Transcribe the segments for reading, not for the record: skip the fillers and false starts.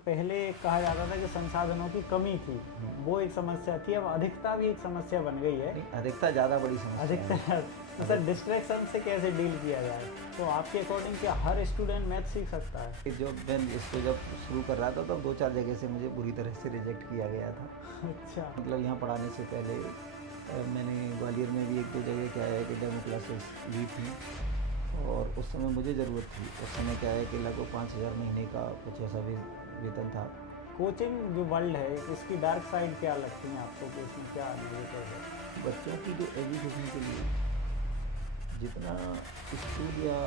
पहले कहा जाता था कि संसाधनों की कमी थी, वो एक समस्या थी। अब अधिकता भी एक समस्या बन गई है। नहीं, अधिकता ज़्यादा बड़ी समस्या अधिकता है। तो सर डिस्ट्रैक्शन से कैसे डील किया जाए? तो आपके अकॉर्डिंग क्या हर स्टूडेंट मैथ सीख सकता है? कि जब शुरू कर रहा था तब 2-4 जगह से मुझे बुरी तरह से रिजेक्ट किया गया था। अच्छा। मतलब यहाँ पढ़ाने से पहले मैंने ग्वालियर में भी 1-2 जगह क्या है कि डेमो क्लासेस ली थी और उस समय मुझे ज़रूरत थी। उस समय क्या है कि लगभग 5,000 महीने का कुछ ऐसा भी वेतन था। कोचिंग जो वर्ल्ड है, इसकी डार्क साइड क्या लगती है आपको कि इसमें क्या नेगेटिव है? बच्चों की जो एजुकेशन के लिए जितना स्कूल या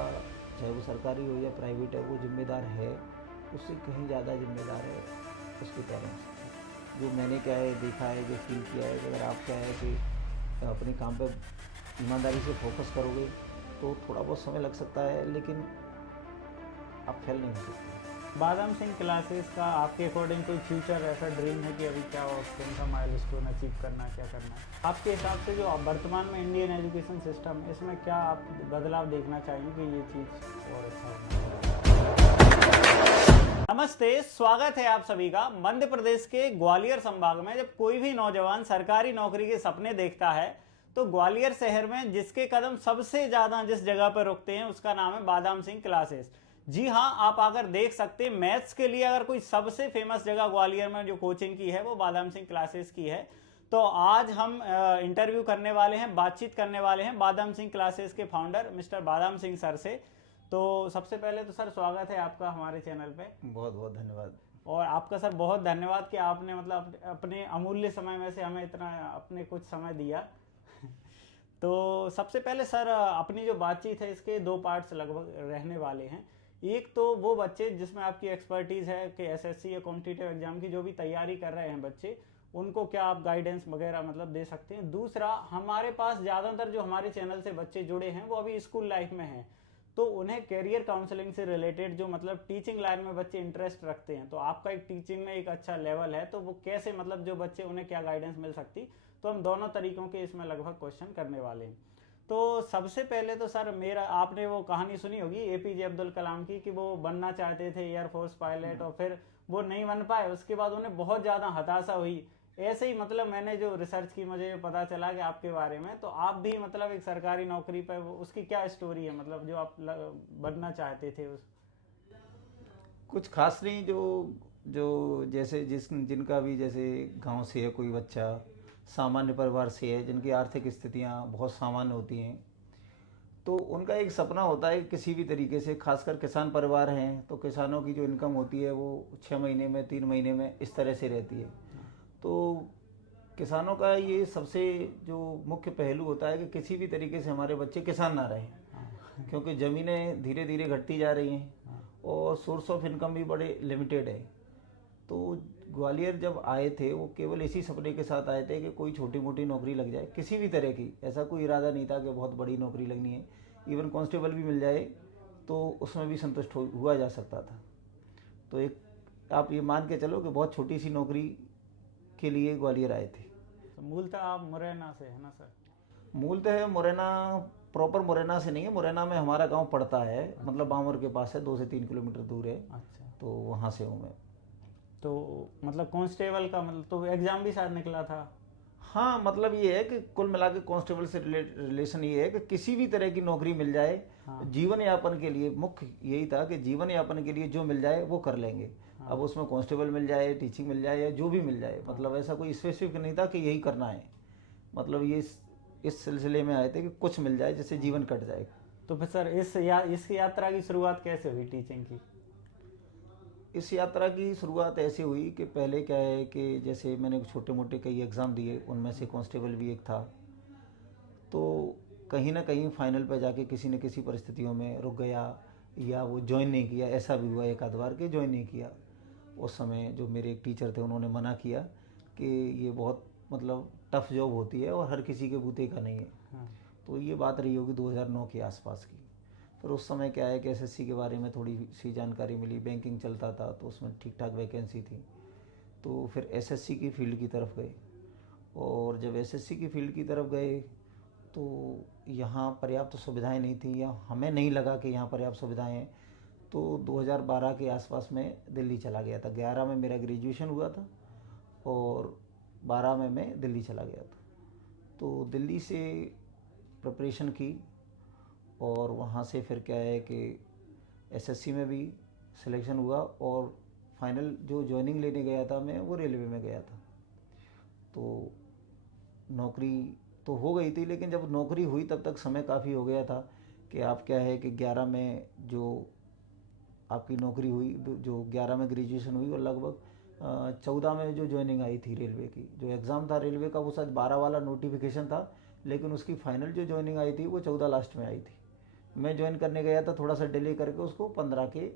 चाहे वो सरकारी हो या प्राइवेट है वो जिम्मेदार है, उससे कहीं ज़्यादा जिम्मेदार है उसके पेरेंट्स। जो मैंने क्या है देखा है, जो फील किया है कि अगर आप क्या है कि अपने काम पर ईमानदारी से फोकस करोगे तो थोड़ा बहुत समय लग सकता है, लेकिन आप फेल नहीं हो सकते। बादाम सिंह क्लासेस का आपके अकॉर्डिंग कोई फ्यूचर ऐसा ड्रीम है कि अभी क्या और कौन सा माइलस्टोन अचीव करना है, क्या करना है आपके हिसाब से? जो वर्तमान में इंडियन एजुकेशन सिस्टम है, इसमें क्या आप बदलाव देखना चाहेंगे कि ये चीज़ और अच्छा होना? नमस्ते, स्वागत है आप सभी का। मध्य प्रदेश के ग्वालियर संभाग में जब कोई भी नौजवान सरकारी नौकरी के सपने देखता है तो ग्वालियर शहर में जिसके कदम सबसे ज्यादा जिस जगह पर रुकते हैं उसका नाम है बादाम सिंह क्लासेस। जी हाँ, आप अगर देख सकते हैं मैथ्स के लिए अगर कोई सबसे फेमस जगह ग्वालियर में जो कोचिंग की है वो बादाम सिंह क्लासेस की है। तो आज हम इंटरव्यू करने वाले हैं, बातचीत करने वाले हैं बादाम सिंह क्लासेस के फाउंडर मिस्टर बादाम सिंह सर से। तो सबसे पहले तो सर स्वागत है आपका हमारे चैनल पे। बहुत बहुत धन्यवाद। और आपका सर बहुत धन्यवाद कि आपने मतलब अपने अमूल्य समय में से हमें इतना अपने कुछ समय दिया। तो सबसे पहले सर अपनी जो बातचीत है इसके दो पार्ट्स लगभग रहने वाले हैं। एक तो वो बच्चे जिसमें आपकी एक्सपर्टीज़ है कि एसएससी या कॉम्पिटिटिव एग्जाम की जो भी तैयारी कर रहे हैं बच्चे, उनको क्या आप गाइडेंस वगैरह मतलब दे सकते हैं? दूसरा, हमारे पास ज़्यादातर जो हमारे चैनल से बच्चे जुड़े हैं वो अभी स्कूल लाइफ में हैं, तो उन्हें कैरियर काउंसलिंग से रिलेटेड जो मतलब टीचिंग लाइन में बच्चे इंटरेस्ट रखते हैं, तो आपका एक टीचिंग में एक अच्छा लेवल है, तो वो कैसे मतलब जो बच्चे उन्हें क्या गाइडेंस मिल सकती? तो हम दोनों तरीकों के इसमें लगभग क्वेश्चन करने वाले हैं। तो सबसे पहले तो सर मेरा, आपने वो कहानी सुनी होगी एपीजे अब्दुल कलाम की कि वो बनना चाहते थे एयरफोर्स पायलट और फिर वो नहीं बन पाए, उसके बाद उन्हें बहुत ज़्यादा हताशा हुई। ऐसे ही मतलब मैंने जो रिसर्च की मुझे पता चला कि आपके बारे में, तो आप भी मतलब एक सरकारी नौकरी पर, उसकी क्या स्टोरी है मतलब जो आप बनना चाहते थे उस? कुछ खास नहीं, जो जो जैसे जिनका भी जैसे गांव से है कोई बच्चा, सामान्य परिवार से है, जिनकी आर्थिक स्थितियां बहुत सामान्य होती हैं, तो उनका एक सपना होता है कि किसी भी तरीके से, खासकर किसान परिवार हैं तो किसानों की जो इनकम होती है वो 6 महीने में, 3 महीने में इस तरह से रहती है। तो किसानों का ये सबसे जो मुख्य पहलू होता है कि किसी भी तरीके से हमारे बच्चे किसान ना रहें, क्योंकि ज़मीनें धीरे धीरे घटती जा रही हैं और सोर्स ऑफ इनकम भी बड़े लिमिटेड है। तो ग्वालियर जब आए थे वो केवल इसी सपने के साथ आए थे कि कोई छोटी मोटी नौकरी लग जाए, किसी भी तरह की। ऐसा कोई इरादा नहीं था कि बहुत बड़ी नौकरी लगनी है, इवन कांस्टेबल भी मिल जाए तो उसमें भी संतुष्ट हुआ जा सकता था। तो एक आप ये मान के चलो कि बहुत छोटी सी नौकरी के लिए ग्वालियर आए थे। तो मूलतः आप मुरैना से है ना सर? मूलतः मुरैना, प्रॉपर मुरैना से नहीं है, मुरैना में हमारा गांव पड़ता है, मतलब बामर के पास है, 2 से 3 किलोमीटर दूर है। अच्छा। तो वहाँ से हूँ मैं। तो मतलब कांस्टेबल का मतलब तो एग्जाम भी शायद निकला था? हाँ, मतलब ये है कि कुल मिला के कांस्टेबल से रिलेशन ये है कि किसी भी तरह की नौकरी मिल जाए। हाँ। जीवन यापन के लिए मुख्य यही था कि जीवन यापन के लिए जो मिल जाए वो कर लेंगे। हाँ। अब उसमें कांस्टेबल मिल जाए, टीचिंग मिल जाए या जो भी मिल जाए, हाँ। मतलब ऐसा कोई स्पेसिफिक नहीं था कि यही करना है। मतलब ये इस सिलसिले में आए थे कि कुछ मिल जाए जिससे जीवन कट जाए। तो फिर सर इस यात्रा की शुरुआत कैसे हुई टीचिंग की? इस यात्रा की शुरुआत ऐसे हुई कि पहले क्या है कि जैसे मैंने छोटे मोटे कई एग्ज़ाम दिए, उनमें से कांस्टेबल भी एक था। तो कहीं ना कहीं फाइनल पे जाके किसी न किसी परिस्थितियों में रुक गया या वो ज्वाइन नहीं किया। ऐसा भी हुआ एक आध बार कि ज्वाइन नहीं किया। उस समय जो मेरे एक टीचर थे उन्होंने मना किया कि ये बहुत मतलब टफ जॉब होती है और हर किसी के बूते का नहीं है। हाँ। तो ये बात रही होगी 2009 के आसपास की। फिर उस समय क्या है कि एसएससी के बारे में थोड़ी सी जानकारी मिली, बैंकिंग चलता था तो उसमें ठीक ठाक वैकेंसी थी। तो फिर एसएससी की फील्ड की तरफ गए, और जब एसएससी की फील्ड की तरफ गए तो यहाँ पर्याप्त सुविधाएं नहीं थी, या हमें नहीं लगा कि यहाँ पर्याप्त सुविधाएं हैं। तो 2012 के आसपास में दिल्ली चला गया था। 11 में मेरा ग्रेजुएशन हुआ था और 12 में मैं दिल्ली चला गया था। तो दिल्ली से प्रिपरेशन की और वहाँ से फिर क्या है कि एसएससी में भी सिलेक्शन हुआ और फाइनल जो ज्वाइनिंग लेने गया था मैं, वो रेलवे में गया था। तो नौकरी तो हो गई थी, लेकिन जब नौकरी हुई तब तक समय काफ़ी हो गया था कि आप क्या है कि 11 में जो आपकी नौकरी हुई, जो 11 में ग्रेजुएशन हुई और लगभग 14 में जो ज्वाइनिंग आई थी रेलवे की, जो एग्ज़ाम था रेलवे का वो शायद 12 वाला नोटिफिकेशन था, लेकिन उसकी फाइनल जो ज्वाइनिंग आई थी वो 14 लास्ट में आई थी। मैं ज्वाइन करने गया था, थोड़ा सा डिले करके उसको 15 के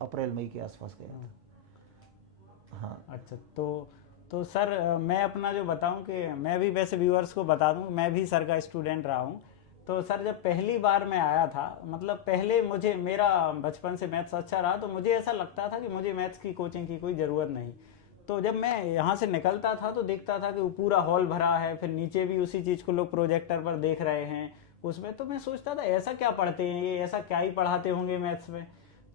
अप्रैल मई के आसपास गया था। हाँ। अच्छा, तो सर मैं अपना जो बताऊं कि मैं भी वैसे व्यूअर्स को बता दूं, मैं भी सर का स्टूडेंट रहा हूं। तो सर जब पहली बार मैं आया था, मतलब पहले मुझे, मेरा बचपन से मैथ्स अच्छा रहा, तो मुझे ऐसा लगता था कि मुझे मैथ्स की कोचिंग की कोई ज़रूरत नहीं। तो जब मैं यहाँ से निकलता था तो देखता था कि वो पूरा हॉल भरा है, फिर नीचे भी उसी चीज़ को लोग प्रोजेक्टर पर देख रहे हैं उसमें। तो मैं सोचता था ऐसा क्या पढ़ते हैं ये, ऐसा क्या ही पढ़ाते होंगे मैथ्स में।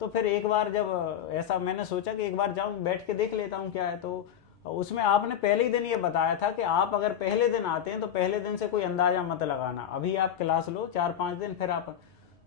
तो फिर एक बार जब ऐसा मैंने सोचा कि एक बार जाऊँ बैठ के देख लेता हूँ क्या है, तो उसमें आपने पहले ही दिन ये बताया था कि आप अगर पहले दिन आते हैं तो पहले दिन से कोई अंदाजा मत लगाना, अभी आप क्लास लो 4-5 दिन फिर आप।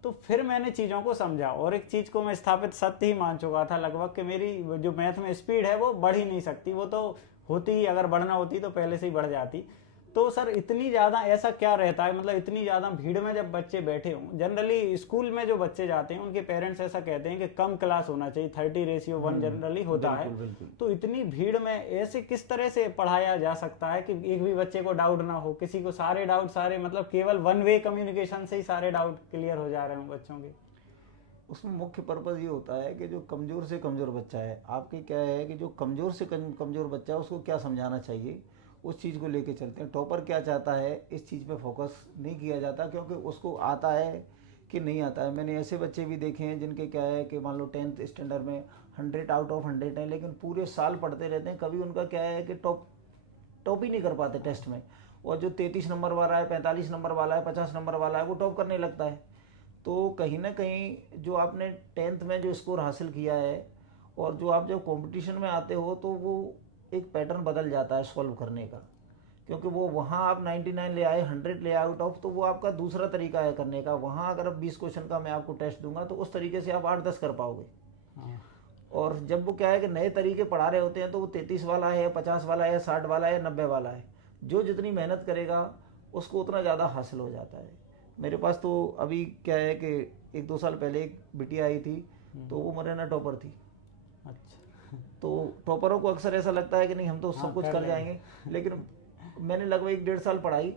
तो फिर मैंने चीज़ों को समझा और एक चीज़ को मैं स्थापित सत्य ही मान चुका था लगभग कि मेरी जो मैथ में स्पीड है वो बढ़ ही नहीं सकती, वो तो होती ही, अगर बढ़ना होती तो पहले से ही बढ़ जाती। तो सर इतनी ज़्यादा ऐसा क्या रहता है, मतलब इतनी ज़्यादा भीड़ में जब बच्चे बैठे हों, जनरली स्कूल में जो बच्चे जाते हैं उनके पेरेंट्स ऐसा कहते हैं कि कम क्लास होना चाहिए, 30:1 जनरली होता है। बिल्कुल। तो इतनी भीड़ में ऐसे किस तरह से पढ़ाया जा सकता है कि एक भी बच्चे को डाउट ना हो, किसी को सारे डाउट, सारे मतलब केवल वन वे कम्युनिकेशन से ही सारे डाउट क्लियर हो जा रहे हैं बच्चों के? उसमें मुख्य पर्पज़ ये होता है कि जो कमज़ोर से कमज़ोर बच्चा है, आपके क्या है कि जो कमज़ोर से कमज़ोर बच्चा है उसको क्या समझाना चाहिए, उस चीज़ को लेके चलते हैं। टॉपर क्या चाहता है इस चीज़ पे फोकस नहीं किया जाता, क्योंकि उसको आता है कि नहीं आता है। मैंने ऐसे बच्चे भी देखे हैं जिनके क्या है कि मान लो 10th स्टैंडर्ड में 100 आउट ऑफ 100 हैं, लेकिन पूरे साल पढ़ते रहते हैं, कभी उनका क्या है कि टॉप ही नहीं कर पाते टेस्ट में। और जो 33 नंबर वाला है, 45 नंबर वाला है, 50 नंबर वाला है, वो टॉप करने लगता है। तो कहीं ना कहीं जो आपने 10th में जो स्कोर हासिल किया है और जो आप जब कंपटीशन में आते हो तो वो एक पैटर्न बदल जाता है सॉल्व करने का, क्योंकि वो वहाँ आप 99 ले आए, 100 ले आउट ऑफ, तो वो आपका दूसरा तरीका है करने का। वहाँ अगर अब 20 क्वेश्चन का मैं आपको टेस्ट दूंगा तो उस तरीके से आप 8-10 कर पाओगे। और जब वो क्या है कि नए तरीके पढ़ा रहे होते हैं तो वो 33 वाला है, 50 वाला है, 60 वाला है, 90 वाला है, जो जितनी मेहनत करेगा उसको उतना ज़्यादा हासिल हो जाता है। मेरे पास तो अभी क्या है कि 1-2 साल पहले एक बिटिया आई थी, तो वो मुरैना टॉपर थी। अच्छा। तो टॉपरों को अक्सर ऐसा लगता है कि नहीं हम तो सब कुछ कर जाएंगे, लेकिन मैंने लगभग 1-1.5 साल पढ़ाई,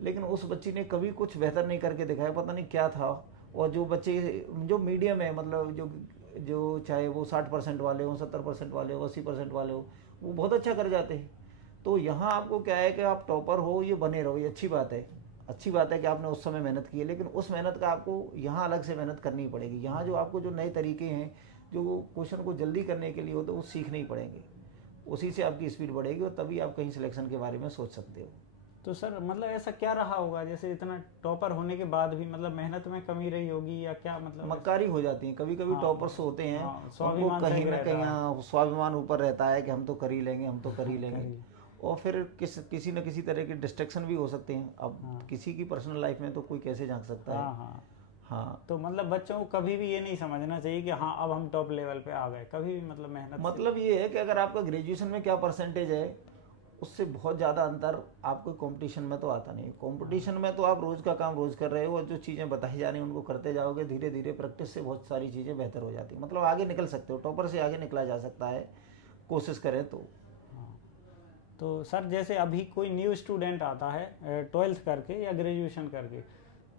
लेकिन उस बच्ची ने कभी कुछ बेहतर नहीं करके दिखाया, पता नहीं क्या था। और जो बच्चे जो मीडियम है, मतलब जो चाहे वो 60% वाले हो, 70% वाले हो, 80% वाले हो, वो बहुत अच्छा कर जाते हैं। तो यहाँ आपको क्या है कि आप टॉपर हो, ये बने रहो, ये अच्छी बात है। अच्छी बात है कि आपने उस समय मेहनत की है, लेकिन उस मेहनत का आपको यहाँ अलग से मेहनत करनी पड़ेगी। यहाँ जो आपको जो नए तरीके हैं जो क्वेश्चन को जल्दी करने के लिए होते हैं वो सीखने ही पड़ेंगे, उसी से आपकी स्पीड बढ़ेगी और तभी आप कहीं सिलेक्शन के बारे में सोच सकते हो। तो सर मतलब ऐसा क्या रहा होगा, जैसे इतना टॉपर होने के बाद भी मतलब मेहनत में कमी रही होगी या क्या, मतलब मक्कारी हो जाती हैं कभी कभी। हाँ, टॉपर्स होते हैं, उनको स्वाभिमान कहीं सही ना रहता कहीं है। स्वाभिमान ऊपर रहता है कि हम तो कर ही लेंगे, हम तो कर ही लेंगे। और फिर किसी न किसी तरह के डिस्ट्रैक्शन भी हो सकते हैं। अब किसी की पर्सनल लाइफ में तो कोई कैसे झांक सकता है। हाँ। हाँ, तो मतलब बच्चों को कभी भी ये नहीं समझना चाहिए कि हाँ अब हम टॉप लेवल पे आ गए, कभी भी मतलब मेहनत मतलब ये है कि अगर आपका ग्रेजुएशन में क्या परसेंटेज है उससे बहुत ज़्यादा अंतर आपको कंपटीशन में तो आता नहीं। कंपटीशन में तो आप रोज़ का काम रोज़ कर रहे हो और जो चीज़ें बताई जा रही हैं उनको करते जाओगे, धीरे धीरे प्रैक्टिस से बहुत सारी चीज़ें बेहतर हो जाती हैं। मतलब आगे निकल सकते हो, टॉपर से आगे निकला जा सकता है, कोशिश करें तो। तो सर जैसे अभी कोई न्यू स्टूडेंट आता है 12th करके या ग्रेजुएशन करके,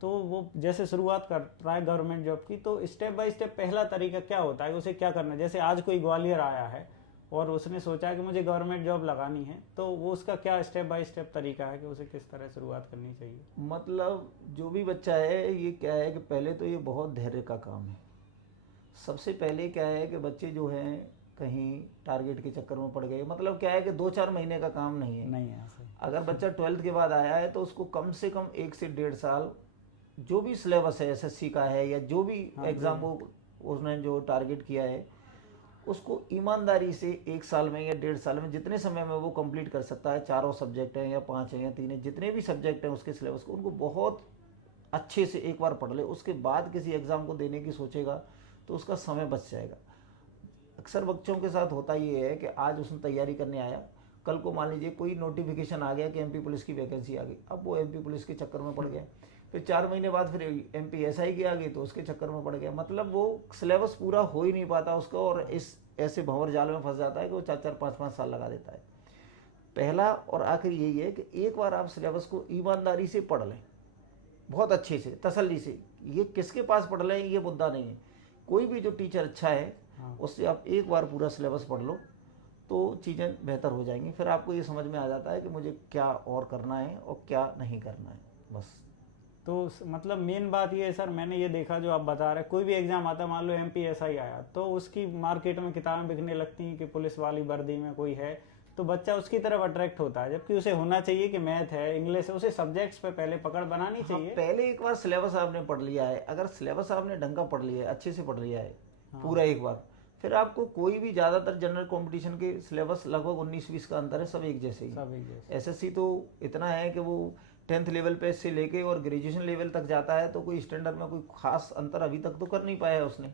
तो वो जैसे शुरुआत कर रहा है गवर्नमेंट जॉब की, तो स्टेप बाय स्टेप पहला तरीका क्या होता है, उसे क्या करना है? जैसे आज कोई ग्वालियर आया है और उसने सोचा कि मुझे गवर्नमेंट जॉब लगानी है, तो वो उसका क्या स्टेप बाय स्टेप तरीका है कि उसे किस तरह शुरुआत करनी चाहिए? मतलब जो भी बच्चा है ये क्या है कि पहले तो ये बहुत धैर्य का काम है। सबसे पहले क्या है कि बच्चे जो हैं कहीं टारगेट के चक्कर में पड़ गए, मतलब क्या है कि 2-4 महीने का काम नहीं है। नहीं है सही। अगर बच्चा 12th के बाद आया है तो उसको कम से कम 1 से 1.5 साल जो भी सिलेबस है, एसएससी का है या जो भी एग्ज़ाम वो उसने जो टारगेट किया है उसको ईमानदारी से 1 साल में या 1.5 साल में जितने समय में वो कंप्लीट कर सकता है, 4 सब्जेक्ट हैं या 5 हैं या 3 हैं, जितने भी सब्जेक्ट हैं उसके सिलेबस को उनको बहुत अच्छे से एक बार पढ़ ले, उसके बाद किसी एग्ज़ाम को देने की सोचेगा तो उसका समय बच जाएगा। अक्सर बच्चों के साथ होता ये है कि आज उसने तैयारी करने आया, कल को मान लीजिए कोई नोटिफिकेशन आ गया कि एमपी पुलिस की वैकेंसी आ गई, अब वो एमपी पुलिस के चक्कर में पड़ गया, फिर 4 महीने बाद फिर एमपी एसआई की आ गई तो उसके चक्कर में पड़ गया। मतलब वो सिलेबस पूरा हो ही नहीं पाता उसका, और इस ऐसे भंवर जाल में फंस जाता है कि वो 4-4 5-5 साल लगा देता है। पहला और आखिर यही है कि एक बार आप सिलेबस को ईमानदारी से पढ़ लें, बहुत अच्छे से तसल्ली से। ये किसके पास पढ़ लें ये मुद्दा नहीं है, कोई भी जो टीचर अच्छा है उससे आप एक बार पूरा सिलेबस पढ़ लो तो चीज़ें बेहतर हो जाएंगी। फिर आपको ये समझ में आ जाता है कि मुझे क्या और करना है और क्या नहीं करना है, बस। तो मतलब मेन बात ये है सर, मैंने ये देखा जो आप बता रहे हैं, कोई भी एग्जाम आता है, मान लो एमपीएसआई आया तो उसकी मार्केट में किताबें बिकने लगती हैं कि पुलिस वाली वर्दी में कोई है, तो बच्चा उसकी तरफ अट्रैक्ट होता है, जबकि उसे होना चाहिए कि मैथ है, इंग्लिश है, उसे सब्जेक्ट्स पे पहले पकड़ बनानी चाहिए। पहले एक बार सिलेबस आपने पढ़ लिया है, अगर सिलेबस आपने ढंग का पढ़ लिया है, अच्छे से पढ़ लिया है पूरा एक बार, फिर आपको कोई भी ज़्यादातर जनरल कंपटीशन के सिलेबस लगभग 19-20 का अंतर है, सब एक जैसे ही। सब एक जैसे। एसएससी तो इतना है कि वो 10th लेवल पे से लेके और ग्रेजुएशन लेवल तक जाता है, तो कोई स्टैंडर्ड में कोई खास अंतर अभी तक तो कर नहीं पाया उसने।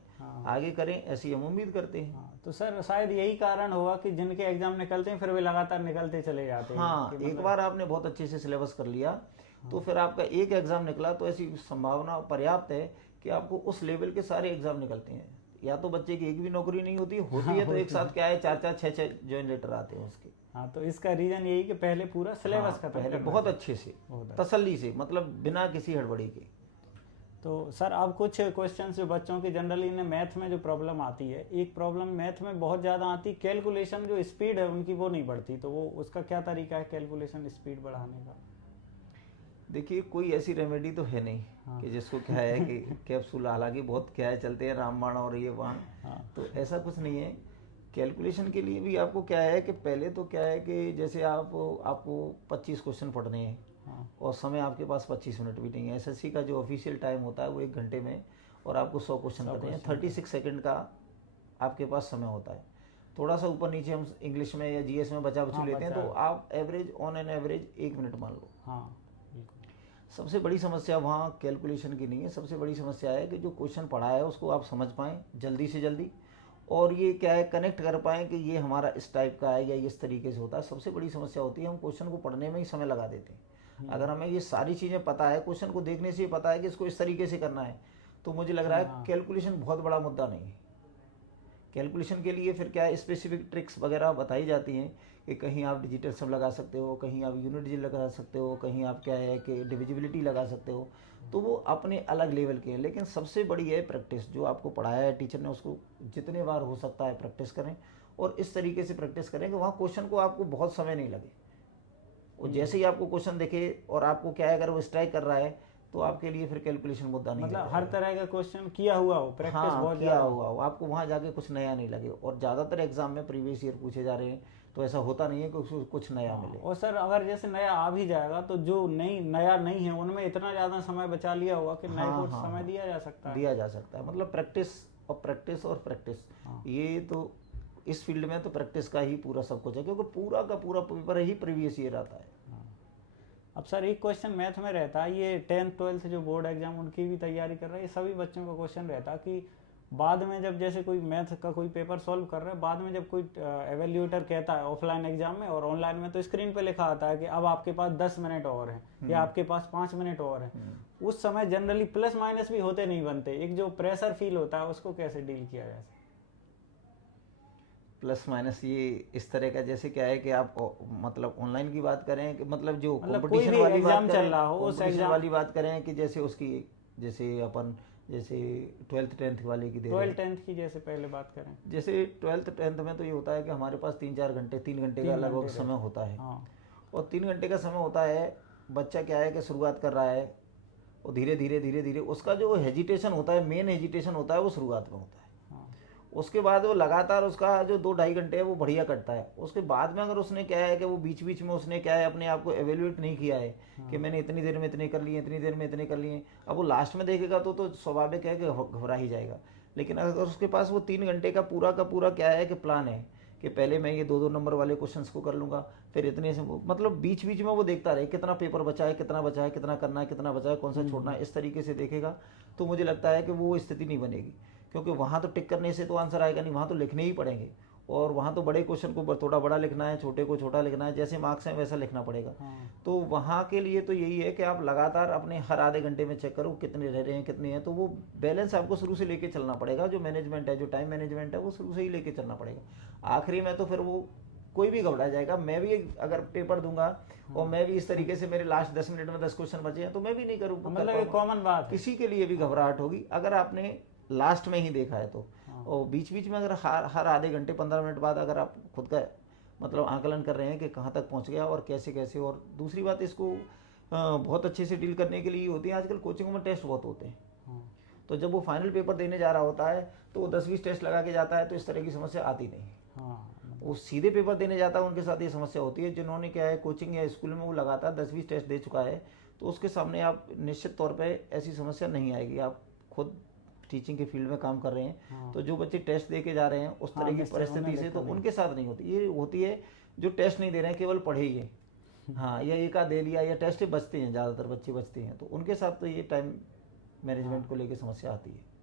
आगे करें ऐसी हम उम्मीद करते हैं। तो सर शायद यही कारण होगा कि जिनके एग्जाम निकलते हैं फिर वे लगातार निकलते चले जाते हैं। हाँ, एक बार आपने बहुत अच्छे से सिलेबस कर लिया तो फिर आपका एक एग्जाम निकला तो ऐसी संभावना पर्याप्त है कि आपको उस लेवल के सारे एग्जाम निकलते हैं। या तो बच्चे की एक भी नौकरी नहीं होती है तो एक साथ क्या है 4-4 6-6 ज्वाइन लेटर आते हैं उसके। हाँ, तो इसका रीजन यही कि पहले पूरा सिलेबस खत्म पहले बहुत अच्छे से तसल्ली से, मतलब बिना किसी हड़बड़ी के। तो सर अब कुछ क्वेश्चंस जो बच्चों की जनरली इन्हें मैथ में जो प्रॉब्लम आती है, एक प्रॉब्लम मैथ में बहुत ज़्यादा आती है, कैलकुलेशन जो स्पीड है उनकी वो नहीं बढ़ती, तो वो उसका क्या तरीका है कैलकुलेशन स्पीड बढ़ाने का? देखिए कोई ऐसी रेमेडी तो है नहीं कि जिसको क्या है कि कैप्सूल, हालांकि बहुत क्या है चलते हैं रामबाण और ये बाण, तो ऐसा कुछ नहीं है। कैलकुलेशन के लिए भी आपको क्या है कि पहले तो क्या है कि जैसे आपको 25 क्वेश्चन पढ़ने हैं और समय आपके पास 25 मिनट भी नहीं है। एसएससी का जो ऑफिशियल टाइम होता है वो 1 घंटे में, और आपको 100 क्वेश्चन करने हैं, 36 सेकंड का आपके पास समय होता है। थोड़ा सा ऊपर नीचे हम इंग्लिश में या जीएस में बचा बची लेते हैं तो आप average on an average 1 minute मान लो। सबसे बड़ी समस्या वहाँ कैलकुलेशन की नहीं है, सबसे बड़ी समस्या है कि जो क्वेश्चन पढ़ा है उसको आप समझ पाएँ जल्दी से जल्दी, और ये क्या है कनेक्ट कर पाएँ कि ये हमारा इस टाइप का है या इस तरीके से होता है। सबसे बड़ी समस्या होती है हम क्वेश्चन को पढ़ने में ही समय लगा देते हैं। अगर हमें ये सारी चीज़ें पता है, क्वेश्चन को देखने से ही पता है कि इसको इस तरीके से करना है, तो मुझे लग रहा है कैलकुलेशन बहुत बड़ा मुद्दा नहीं है। कैलकुलेशन के लिए फिर क्या है स्पेसिफिक ट्रिक्स वगैरह बताई जाती हैं कि कहीं आप डिजिटल सम लगा सकते हो, कहीं आप यूनिट डिजिट लगा सकते हो, कहीं आप क्या है कि डिविजिबिलिटी लगा सकते हो, तो वो अपने अलग लेवल के हैं। लेकिन सबसे बड़ी है प्रैक्टिस, जो आपको पढ़ाया है टीचर ने उसको जितने बार हो सकता है प्रैक्टिस करें, और इस तरीके से प्रैक्टिस करें कि वहाँ क्वेश्चन को आपको बहुत समय नहीं लगे। और जैसे ही आपको क्वेश्चन देखे और आपको क्या है अगर वो स्ट्राइक कर रहा है तो आपके लिए फिर कैलकुलेशन मुद्दा नहीं, मतलब हर तरह का क्वेश्चन किया हुआ हो, प्रैक्टिस बहुत किया हुआ हो, आपको वहाँ जाके कुछ नया नहीं लगे। और ज़्यादातर एग्जाम में प्रीवियस ईयर पूछे जा रहे हैं तो ऐसा होता नहीं है कि उसको कुछ नया मिले। और सर अगर जैसे नया आ भी जाएगा तो जो नया नहीं है उनमें इतना ज़्यादा समय बचा लिया होगा कि नए को समय दिया जा सकता है। दिया जा सकता है, मतलब प्रैक्टिस और प्रैक्टिस और प्रैक्टिस, ये तो इस फील्ड में तो प्रैक्टिस का ही पूरा सब कुछ है, क्योंकि पूरा का पूरा पेपर ही प्रीवियस ईयर आता है। अब सर एक क्वेश्चन मैथ में रहता है, ये 10th 12th जो बोर्ड एग्जाम उनकी भी तैयारी कर रहे हैं, सभी बच्चों का क्वेश्चन रहता है कि बाद में जब जैसे कोई मैथ का कोई पेपर सॉल्व कर रहा है, बाद में जब कोई एवेल्यूएटर कहता है ऑफलाइन एग्जाम में और ऑनलाइन में, तो स्क्रीन पे लिखा आता है कि अब आपके पास 10 मिनट और है या आपके पास 5 मिनट और है। उस समय जनरली प्लस माइनस भी होते नहीं बनते, एक जो प्रेशर फील होता है उसको कैसे डील किया जाए? प्लस माइनस ये इस तरह का, जैसे क्या है कि आप मतलब ऑनलाइन की बात करें कि मतलब जो कंपटीशन वाली एग्जाम चल रहा हो उस एग्जाम वाली बात करें कि जैसे उसकी जैसे अपन जैसे 12th 10th वाले की 12th 10th की जैसे पहले बात करें, जैसे 12th 10th में तो ये होता है कि हमारे पास 3-4 घंटे 3 घंटे का लगभग समय होता है। और 3 घंटे का समय होता है, बच्चा क्या है कि शुरुआत कर रहा है और धीरे धीरे उसका जो हेजिटेशन होता है, मेन हेजिटेशन होता है वो शुरुआत में होता है। उसके बाद वो लगातार उसका जो 2-2.5 घंटे है वो बढ़िया कटता है। उसके बाद में अगर उसने क्या है कि वो बीच बीच में उसने क्या है अपने आप को एवेल्यूएट नहीं किया है कि मैंने इतनी देर में इतने कर लिए, इतनी देर में इतने कर लिए, अब वो लास्ट में देखेगा तो स्वाभाविक है कि घबरा ही जाएगा। लेकिन अगर उसके पास वो 3 घंटे का पूरा क्या है कि प्लान है कि पहले मैं ये 2-2 नंबर वाले क्वेश्चंस को कर लूँगा, फिर इतने से मतलब बीच बीच में वो देखता रहे कितना पेपर बचा है, कितना बचा है, कितना करना है, कितना बचा है, कौन सा छोड़ना है, इस तरीके से देखेगा, तो मुझे लगता है कि वो स्थिति नहीं बनेगी। क्योंकि वहाँ तो टिक करने से तो आंसर आएगा नहीं, वहाँ तो लिखने ही पड़ेंगे, और वहाँ तो बड़े क्वेश्चन को थोड़ा बड़ा लिखना है, छोटे को छोटा लिखना है, जैसे मार्क्स हैं वैसा लिखना पड़ेगा। तो वहाँ के लिए तो यही है कि आप लगातार अपने हर आधे घंटे में चेक करो कितने रह रहे हैं, कितने हैं, तो वो बैलेंस आपको शुरू से लेके चलना पड़ेगा। जो मैनेजमेंट है, जो टाइम मैनेजमेंट है, वो शुरू से ही लेके चलना पड़ेगा। आखिरी में तो फिर वो कोई भी घबरा जाएगा। मैं भी अगर पेपर दूंगा और मैं भी इस तरीके से मेरे लास्ट 10 मिनट में 10 क्वेश्चन बचे हैं तो मैं भी नहीं करूँ, मतलब ये कॉमन बात है। किसी के लिए भी घबराहट होगी अगर आपने लास्ट में ही देखा है तो। और बीच बीच में अगर हर आधे घंटे 15 मिनट बाद अगर आप खुद का मतलब आकलन कर रहे हैं कि कहाँ तक पहुँच गया और कैसे कैसे। और दूसरी बात इसको बहुत अच्छे से डील करने के लिए होती है, आजकल कोचिंग में टेस्ट बहुत होते हैं, तो जब वो फाइनल पेपर देने जा रहा होता है तो वो 10-20 टेस्ट लगा के जाता है, तो इस तरह की समस्या आती नहीं। वो सीधे पेपर देने जाता है, उनके साथ ये समस्या होती है। जिन्होंने क्या है कोचिंग या स्कूल में वो लगातार 10-20 टेस्ट दे चुका है, तो उसके सामने आप निश्चित तौर पे ऐसी समस्या नहीं आएगी। आप खुद टीचिंग के फील्ड में काम कर रहे हैं, तो जो बच्चे टेस्ट दे के जा रहे हैं उस तरह की परिस्थिति से तो उनके साथ नहीं होती। ये होती है जो टेस्ट नहीं दे रहे हैं, केवल पढ़े ही है, हाँ, या एक आध दे लिया, या टेस्ट बचते हैं, ज़्यादातर बच्चे बचते हैं, तो उनके साथ तो ये टाइम मैनेजमेंट को लेकर समस्या आती है।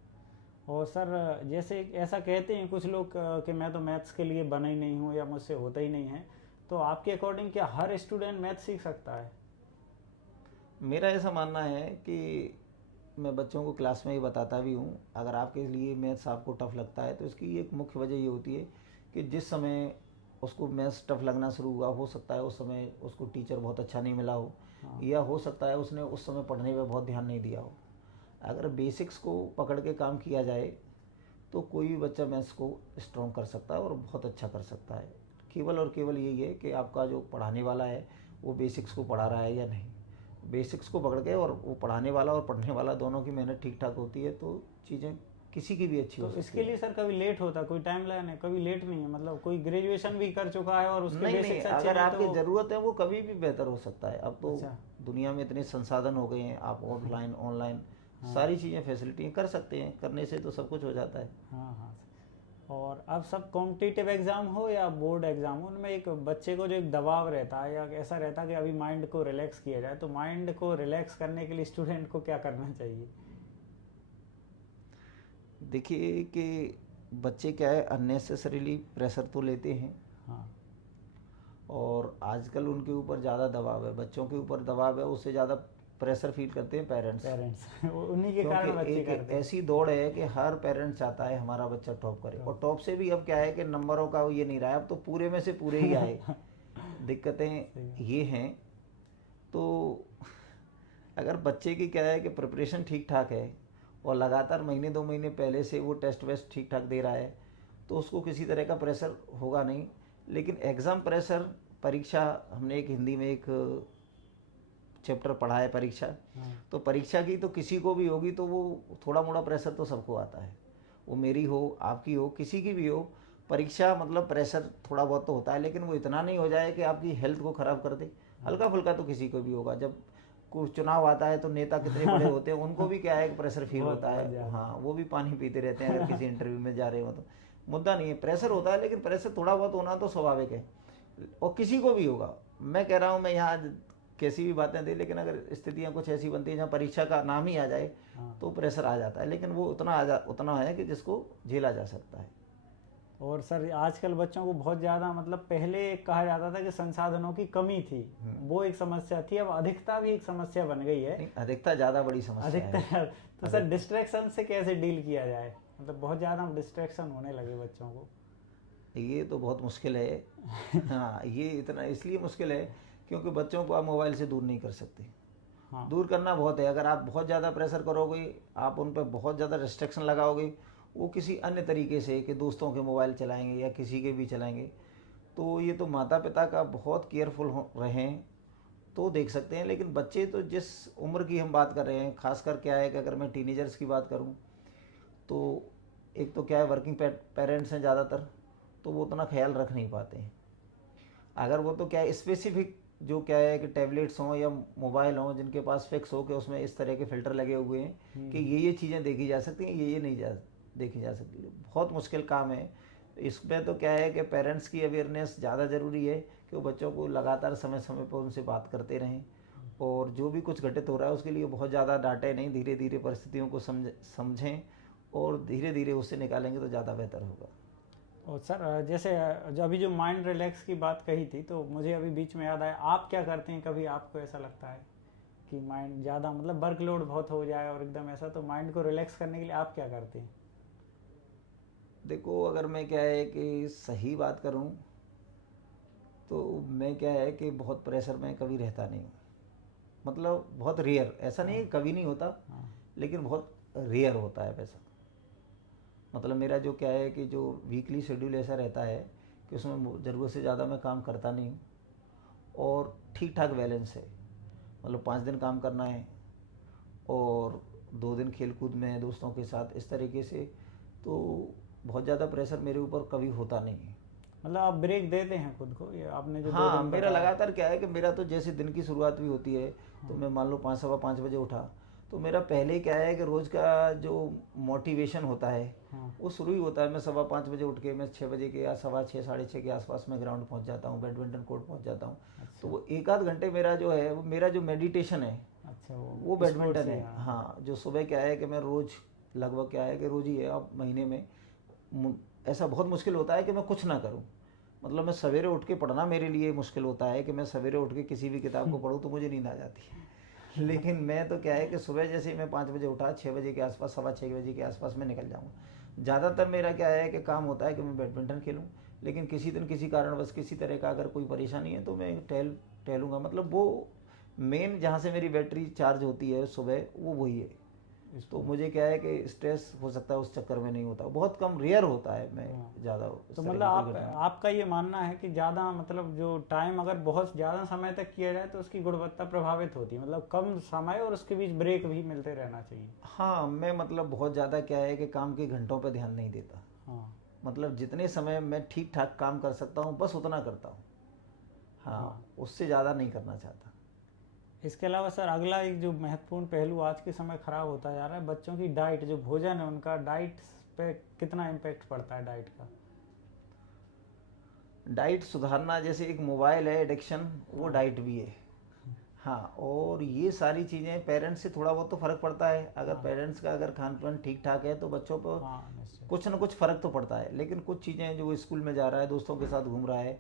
और सर जैसे ऐसा कहते हैं कुछ लोग कि मैं तो मैथ्स के लिए बना ही नहीं हूँ या मुझसे होता ही नहीं है, तो आपके अकॉर्डिंग क्या हर स्टूडेंट मैथ सीख सकता है? मेरा ऐसा मानना है कि मैं बच्चों को क्लास में ही बताता भी हूँ, अगर आपके लिए मैथ्स आपको टफ लगता है तो इसकी एक मुख्य वजह ये होती है कि जिस समय उसको मैथ्स टफ लगना शुरू हुआ, हो सकता है उस समय उसको टीचर बहुत अच्छा नहीं मिला हो, या हो सकता है उसने उस समय पढ़ने में बहुत ध्यान नहीं दिया हो। अगर बेसिक्स को पकड़ के काम किया जाए तो कोई भी बच्चा मैथ्स को स्ट्रॉन्ग कर सकता है और बहुत अच्छा कर सकता है। केवल और केवल यही है कि आपका जो पढ़ाने वाला है वो बेसिक्स को पढ़ा रहा है या नहीं। बेसिक्स को पकड़ के और वो पढ़ाने वाला और पढ़ने वाला दोनों की मेहनत ठीक ठाक होती है तो चीज़ें किसी की भी अच्छी हो सकती है। इसके लिए सर कभी लेट होता, कोई टाइम लाइन है? कभी लेट नहीं है, मतलब कोई ग्रेजुएशन भी कर चुका है और उसके नहीं, बेसिक्स अच्छे अगर हैं आपकी तो ज़रूरत है वो कभी भी बेहतर हो सकता है। अब तो अच्छा। दुनिया में इतने संसाधन हो गए हैं, आप ऑफलाइन ऑनलाइन सारी चीज़ें फैसिलिटी कर सकते हैं, करने से तो सब कुछ हो जाता है। हाँ हाँ। और अब सब कॉम्पिटिटिव एग्ज़ाम हो या बोर्ड एग्ज़ाम हो, उनमें एक बच्चे को जो एक दबाव रहता है या ऐसा रहता है कि अभी माइंड को रिलैक्स किया जाए, तो माइंड को रिलैक्स करने के लिए स्टूडेंट को क्या करना चाहिए? देखिए कि बच्चे क्या है अननेसेसरीली प्रेशर तो लेते हैं, हाँ और आजकल उनके ऊपर ज़्यादा दबाव है, बच्चों के ऊपर दबाव है, उससे ज़्यादा प्रेशर फील करते हैं पेरेंट्स। उन्हीं के कारण क्योंकि बच्चे एक करते हैं। ऐसी दौड़ है कि हर पेरेंट्स चाहता है हमारा बच्चा टॉप करे, और टॉप से भी अब क्या है कि नंबरों का ये नहीं रहा है, अब तो पूरे में से पूरे ही आए। दिक्कतें ये हैं। तो अगर बच्चे की क्या है कि प्रिपरेशन ठीक ठाक है और लगातार महीने 2 महीने पहले से वो टेस्ट वेस्ट ठीक ठाक दे रहा है तो उसको किसी तरह का प्रेशर होगा नहीं। लेकिन एग्ज़ाम प्रेशर, परीक्षा, हमने एक हिंदी में एक चैप्टर पढ़ा है परीक्षा, तो परीक्षा की तो किसी को भी होगी, तो वो थोड़ा मोड़ा प्रेशर तो सबको आता है, वो मेरी हो, आपकी हो, किसी की भी हो। परीक्षा मतलब प्रेशर थोड़ा बहुत तो होता है, लेकिन वो इतना नहीं हो जाए कि आपकी हेल्थ को ख़राब कर दे। हल्का फुल्का तो किसी को भी होगा। जब कुछ चुनाव आता है तो नेता कितने बड़े होते हैं, उनको भी क्या है कि प्रेशर फील होता है, हाँ, वो भी पानी पीते रहते हैं अगर किसी इंटरव्यू में जा रहे हो तो। मुद्दा नहीं है, प्रेशर होता है, लेकिन प्रेशर थोड़ा बहुत होना तो स्वाभाविक है और किसी को भी होगा। मैं कह रहा हूँ, मैं यहाँ कैसी भी बातें दे, लेकिन अगर स्थितियाँ कुछ ऐसी बनती हैं जहाँ परीक्षा का नाम ही आ जाए तो प्रेशर आ जाता है, लेकिन वो उतना है कि जिसको झेला जा सकता है। और सर आजकल बच्चों को बहुत ज़्यादा, मतलब पहले कहा जाता था कि संसाधनों की कमी थी, वो एक समस्या थी, अब अधिकता भी एक समस्या बन गई है। अधिकता ज़्यादा बड़ी समस्या है। तो सर डिस्ट्रैक्शन से कैसे डील किया जाए? मतलब बहुत ज़्यादा डिस्ट्रैक्शन होने लगे बच्चों को। ये तो बहुत मुश्किल है। हाँ, ये इतना इसलिए मुश्किल है क्योंकि बच्चों को आप मोबाइल से दूर नहीं कर सकते। हाँ। दूर करना बहुत है। अगर आप बहुत ज़्यादा प्रेशर करोगे, आप उन पर बहुत ज़्यादा रिस्ट्रिक्शन लगाओगे, वो किसी अन्य तरीके से कि दोस्तों के मोबाइल चलाएंगे या किसी के भी चलाएंगे, तो ये तो माता पिता का बहुत केयरफुल रहें तो देख सकते हैं। लेकिन बच्चे तो जिस उम्र की हम बात कर रहे हैं, खासकर क्या है कि अगर मैं टीनेजर्स की बात करूं तो एक तो क्या है वर्किंग पेरेंट्स हैं ज़्यादातर, तो वो उतना ख्याल रख नहीं पाते हैं। अगर वो तो क्या है स्पेसिफिक जो क्या है कि टैबलेट्स हों या मोबाइल हों जिनके पास फिक्स हो कि उसमें इस तरह के फ़िल्टर लगे हुए हैं कि ये चीज़ें देखी जा सकती हैं, ये नहीं देखी जा सकती है। बहुत मुश्किल काम है। इसमें तो क्या है कि पेरेंट्स की अवेयरनेस ज़्यादा ज़रूरी है कि वो बच्चों को लगातार समय समय पर उनसे बात करते रहें, और जो भी कुछ घटित हो रहा है उसके लिए बहुत ज़्यादा डांटे नहीं, धीरे धीरे परिस्थितियों को समझें और धीरे धीरे उससे निकालेंगे तो ज़्यादा बेहतर होगा। और सर जैसे जो अभी जो माइंड रिलैक्स की बात कही थी, तो मुझे अभी बीच में याद आया, आप क्या करते हैं? कभी आपको ऐसा लगता है कि माइंड ज़्यादा मतलब वर्कलोड बहुत हो जाए और एकदम ऐसा, तो माइंड को रिलैक्स करने के लिए आप क्या करते हैं? देखो, अगर मैं क्या है कि सही बात करूं तो मैं क्या है कि बहुत प्रेशर में कभी रहता नहीं हूँ। मतलब बहुत रेयर, ऐसा नहीं है कि कभी नहीं होता, हाँ। लेकिन बहुत रेयर होता है वैसा। मतलब मेरा जो क्या है कि जो वीकली शेड्यूल ऐसा रहता है कि उसमें ज़रूरत से ज़्यादा मैं काम करता नहीं हूँ, और ठीक ठाक बैलेंस है। मतलब 5 दिन काम करना है और 2 दिन खेल कूद में दोस्तों के साथ, इस तरीके से। तो बहुत ज़्यादा प्रेशर मेरे ऊपर कभी होता नहीं है। मतलब आप ब्रेक देते हैं खुद को, ये आपने जो 2 दिन मेरा बताया। लगातार क्या है कि मेरा तो जैसे दिन की शुरुआत भी होती है, तो मैं मान लो 5 सवा 5 बजे उठा, तो मेरा पहले ही क्या है कि रोज़ का जो मोटिवेशन होता है हाँ। वो शुरू ही होता है। मैं सवा 5 बजे उठ के मैं 6 बजे के या सवा 6 साढ़े 6 के आसपास में ग्राउंड पहुंच जाता हूँ, बैडमिंटन कोर्ट पहुंच जाता हूँ। तो वो 1 आध घंटे मेरा जो है वो मेरा जो मेडिटेशन है अच्छा, वो स्पोर्ट्स बैडमिंटन से। है। हाँ। हाँ, जो सुबह क्या है कि मैं रोज़ लगभग क्या है कि रोज़ ही है, अब महीने में ऐसा बहुत मुश्किल होता है कि मैं कुछ ना करूँ। मतलब मैं सवेरे उठ के पढ़ना मेरे लिए मुश्किल होता है कि मैं सवेरे उठ के किसी भी किताब को पढूं तो मुझे नींद आ जाती है। लेकिन मैं तो क्या है कि सुबह जैसे ही मैं 5 बजे उठा, 6 बजे के आसपास, सवा 6 बजे के आसपास में निकल जाऊँगा। ज़्यादातर मेरा क्या है कि काम होता है कि मैं बैडमिंटन खेलूँ, लेकिन किसी दिन किसी कारणवश किसी तरह का अगर कोई परेशानी है तो मैं टहलूँगा। मतलब वो मेन जहाँ से मेरी बैटरी चार्ज होती है सुबह, वो वही है। तो मुझे क्या है कि स्ट्रेस हो सकता है उस चक्कर में नहीं होता, बहुत कम, रेयर होता है। मैं हाँ। ज़्यादा इस तो तरह मतलब की कोई घटना। आपका ये मानना है कि ज़्यादा मतलब जो टाइम अगर बहुत ज़्यादा समय तक किया जाए तो उसकी गुणवत्ता प्रभावित होती है, मतलब कम समय और उसके बीच ब्रेक भी मिलते रहना चाहिए। हाँ, मैं मतलब बहुत ज़्यादा क्या है कि काम के घंटों पे ध्यान नहीं देता। हाँ। मतलब जितने समय मैं ठीक ठाक काम कर सकता हूँ बस उतना करता हूँ। हाँ, हाँ। उससे ज़्यादा नहीं करना चाहता। इसके अलावा सर अगला एक जो महत्वपूर्ण पहलू आज के समय खराब होता जा रहा है, बच्चों की डाइट, जो भोजन है उनका, डाइट पे कितना इम्पेक्ट पड़ता है डाइट का? डाइट सुधारना, जैसे एक मोबाइल है एडिक्शन, वो हाँ। डाइट भी है। हाँ, और ये सारी चीज़ें पेरेंट्स से थोड़ा बहुत तो फ़र्क पड़ता है। अगर हाँ। पेरेंट्स का अगर खान पान ठीक ठाक है तो बच्चों पर हाँ, निश्चय। कुछ ना कुछ फ़र्क तो पड़ता है। लेकिन कुछ चीज़ें जो वो स्कूल में जा रहा है, दोस्तों के साथ घूम रहा है,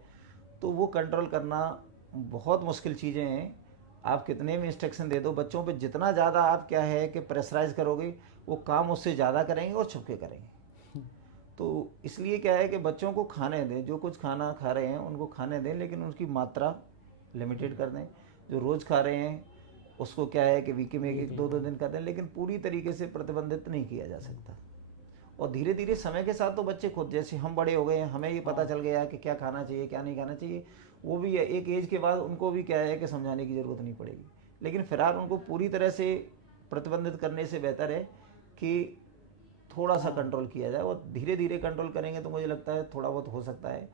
तो वो कंट्रोल करना बहुत मुश्किल चीज़ें हैं। आप कितने भी इंस्ट्रक्शन दे दो बच्चों पे, जितना ज़्यादा आप क्या है कि प्रेशराइज करोगे, वो काम उससे ज़्यादा करेंगे और छुप के करेंगे। तो इसलिए क्या है कि बच्चों को खाने दें, जो कुछ खाना खा रहे हैं उनको खाने दें, लेकिन उसकी मात्रा लिमिटेड कर दें। जो रोज़ खा रहे हैं उसको क्या है कि वीक में एक एक वीकली। दो दो हाँ। दिन कर दें, लेकिन पूरी तरीके से प्रतिबंधित नहीं किया जा सकता। और धीरे धीरे समय के साथ तो बच्चे खुद, जैसे हम बड़े हो गए हैं, हमें ये पता हाँ। चल गया कि क्या खाना चाहिए क्या नहीं खाना चाहिए, वो भी एक एज के बाद उनको भी क्या है कि समझाने की ज़रूरत नहीं पड़ेगी। लेकिन फिलहाल उनको पूरी तरह से प्रतिबंधित करने से बेहतर है कि थोड़ा सा हाँ। कंट्रोल किया जाए, और धीरे धीरे कंट्रोल करेंगे तो मुझे लगता है थोड़ा बहुत हो सकता है।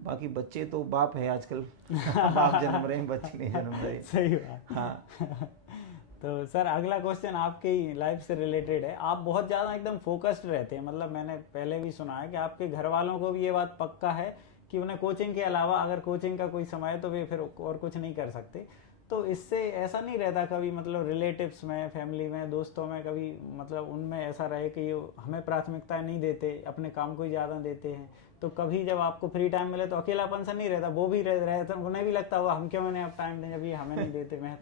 बाकी बच्चे तो बाप है आजकल। बाप जन्म रहे हैं, बच्चे नहीं जन्म रहे। सही बात। हाँ। तो सर अगला क्वेश्चन आपके ही लाइफ से रिलेटेड है। आप बहुत ज़्यादा एकदम फोकस्ड रहते हैं, मतलब मैंने पहले भी सुना है कि आपके घर वालों को भी ये बात पक्का है कि उन्हें कोचिंग के अलावा अगर कोचिंग का कोई समय है तो वे फिर और कुछ नहीं कर सकते। तो इससे ऐसा नहीं रहता कभी, मतलब रिलेटिव्स में, फैमिली में, दोस्तों में, कभी मतलब उनमें ऐसा रहे कि ये हमें प्राथमिकता नहीं देते, अपने काम को ही ज़्यादा देते हैं? तो कभी जब आपको फ्री टाइम मिले तो अकेलापन सा नहीं रहता? वो भी रहता, उन्हें भी लगता होगा हम क्यों उन्हें अब टाइम दें जब ये हमें नहीं देते? मैं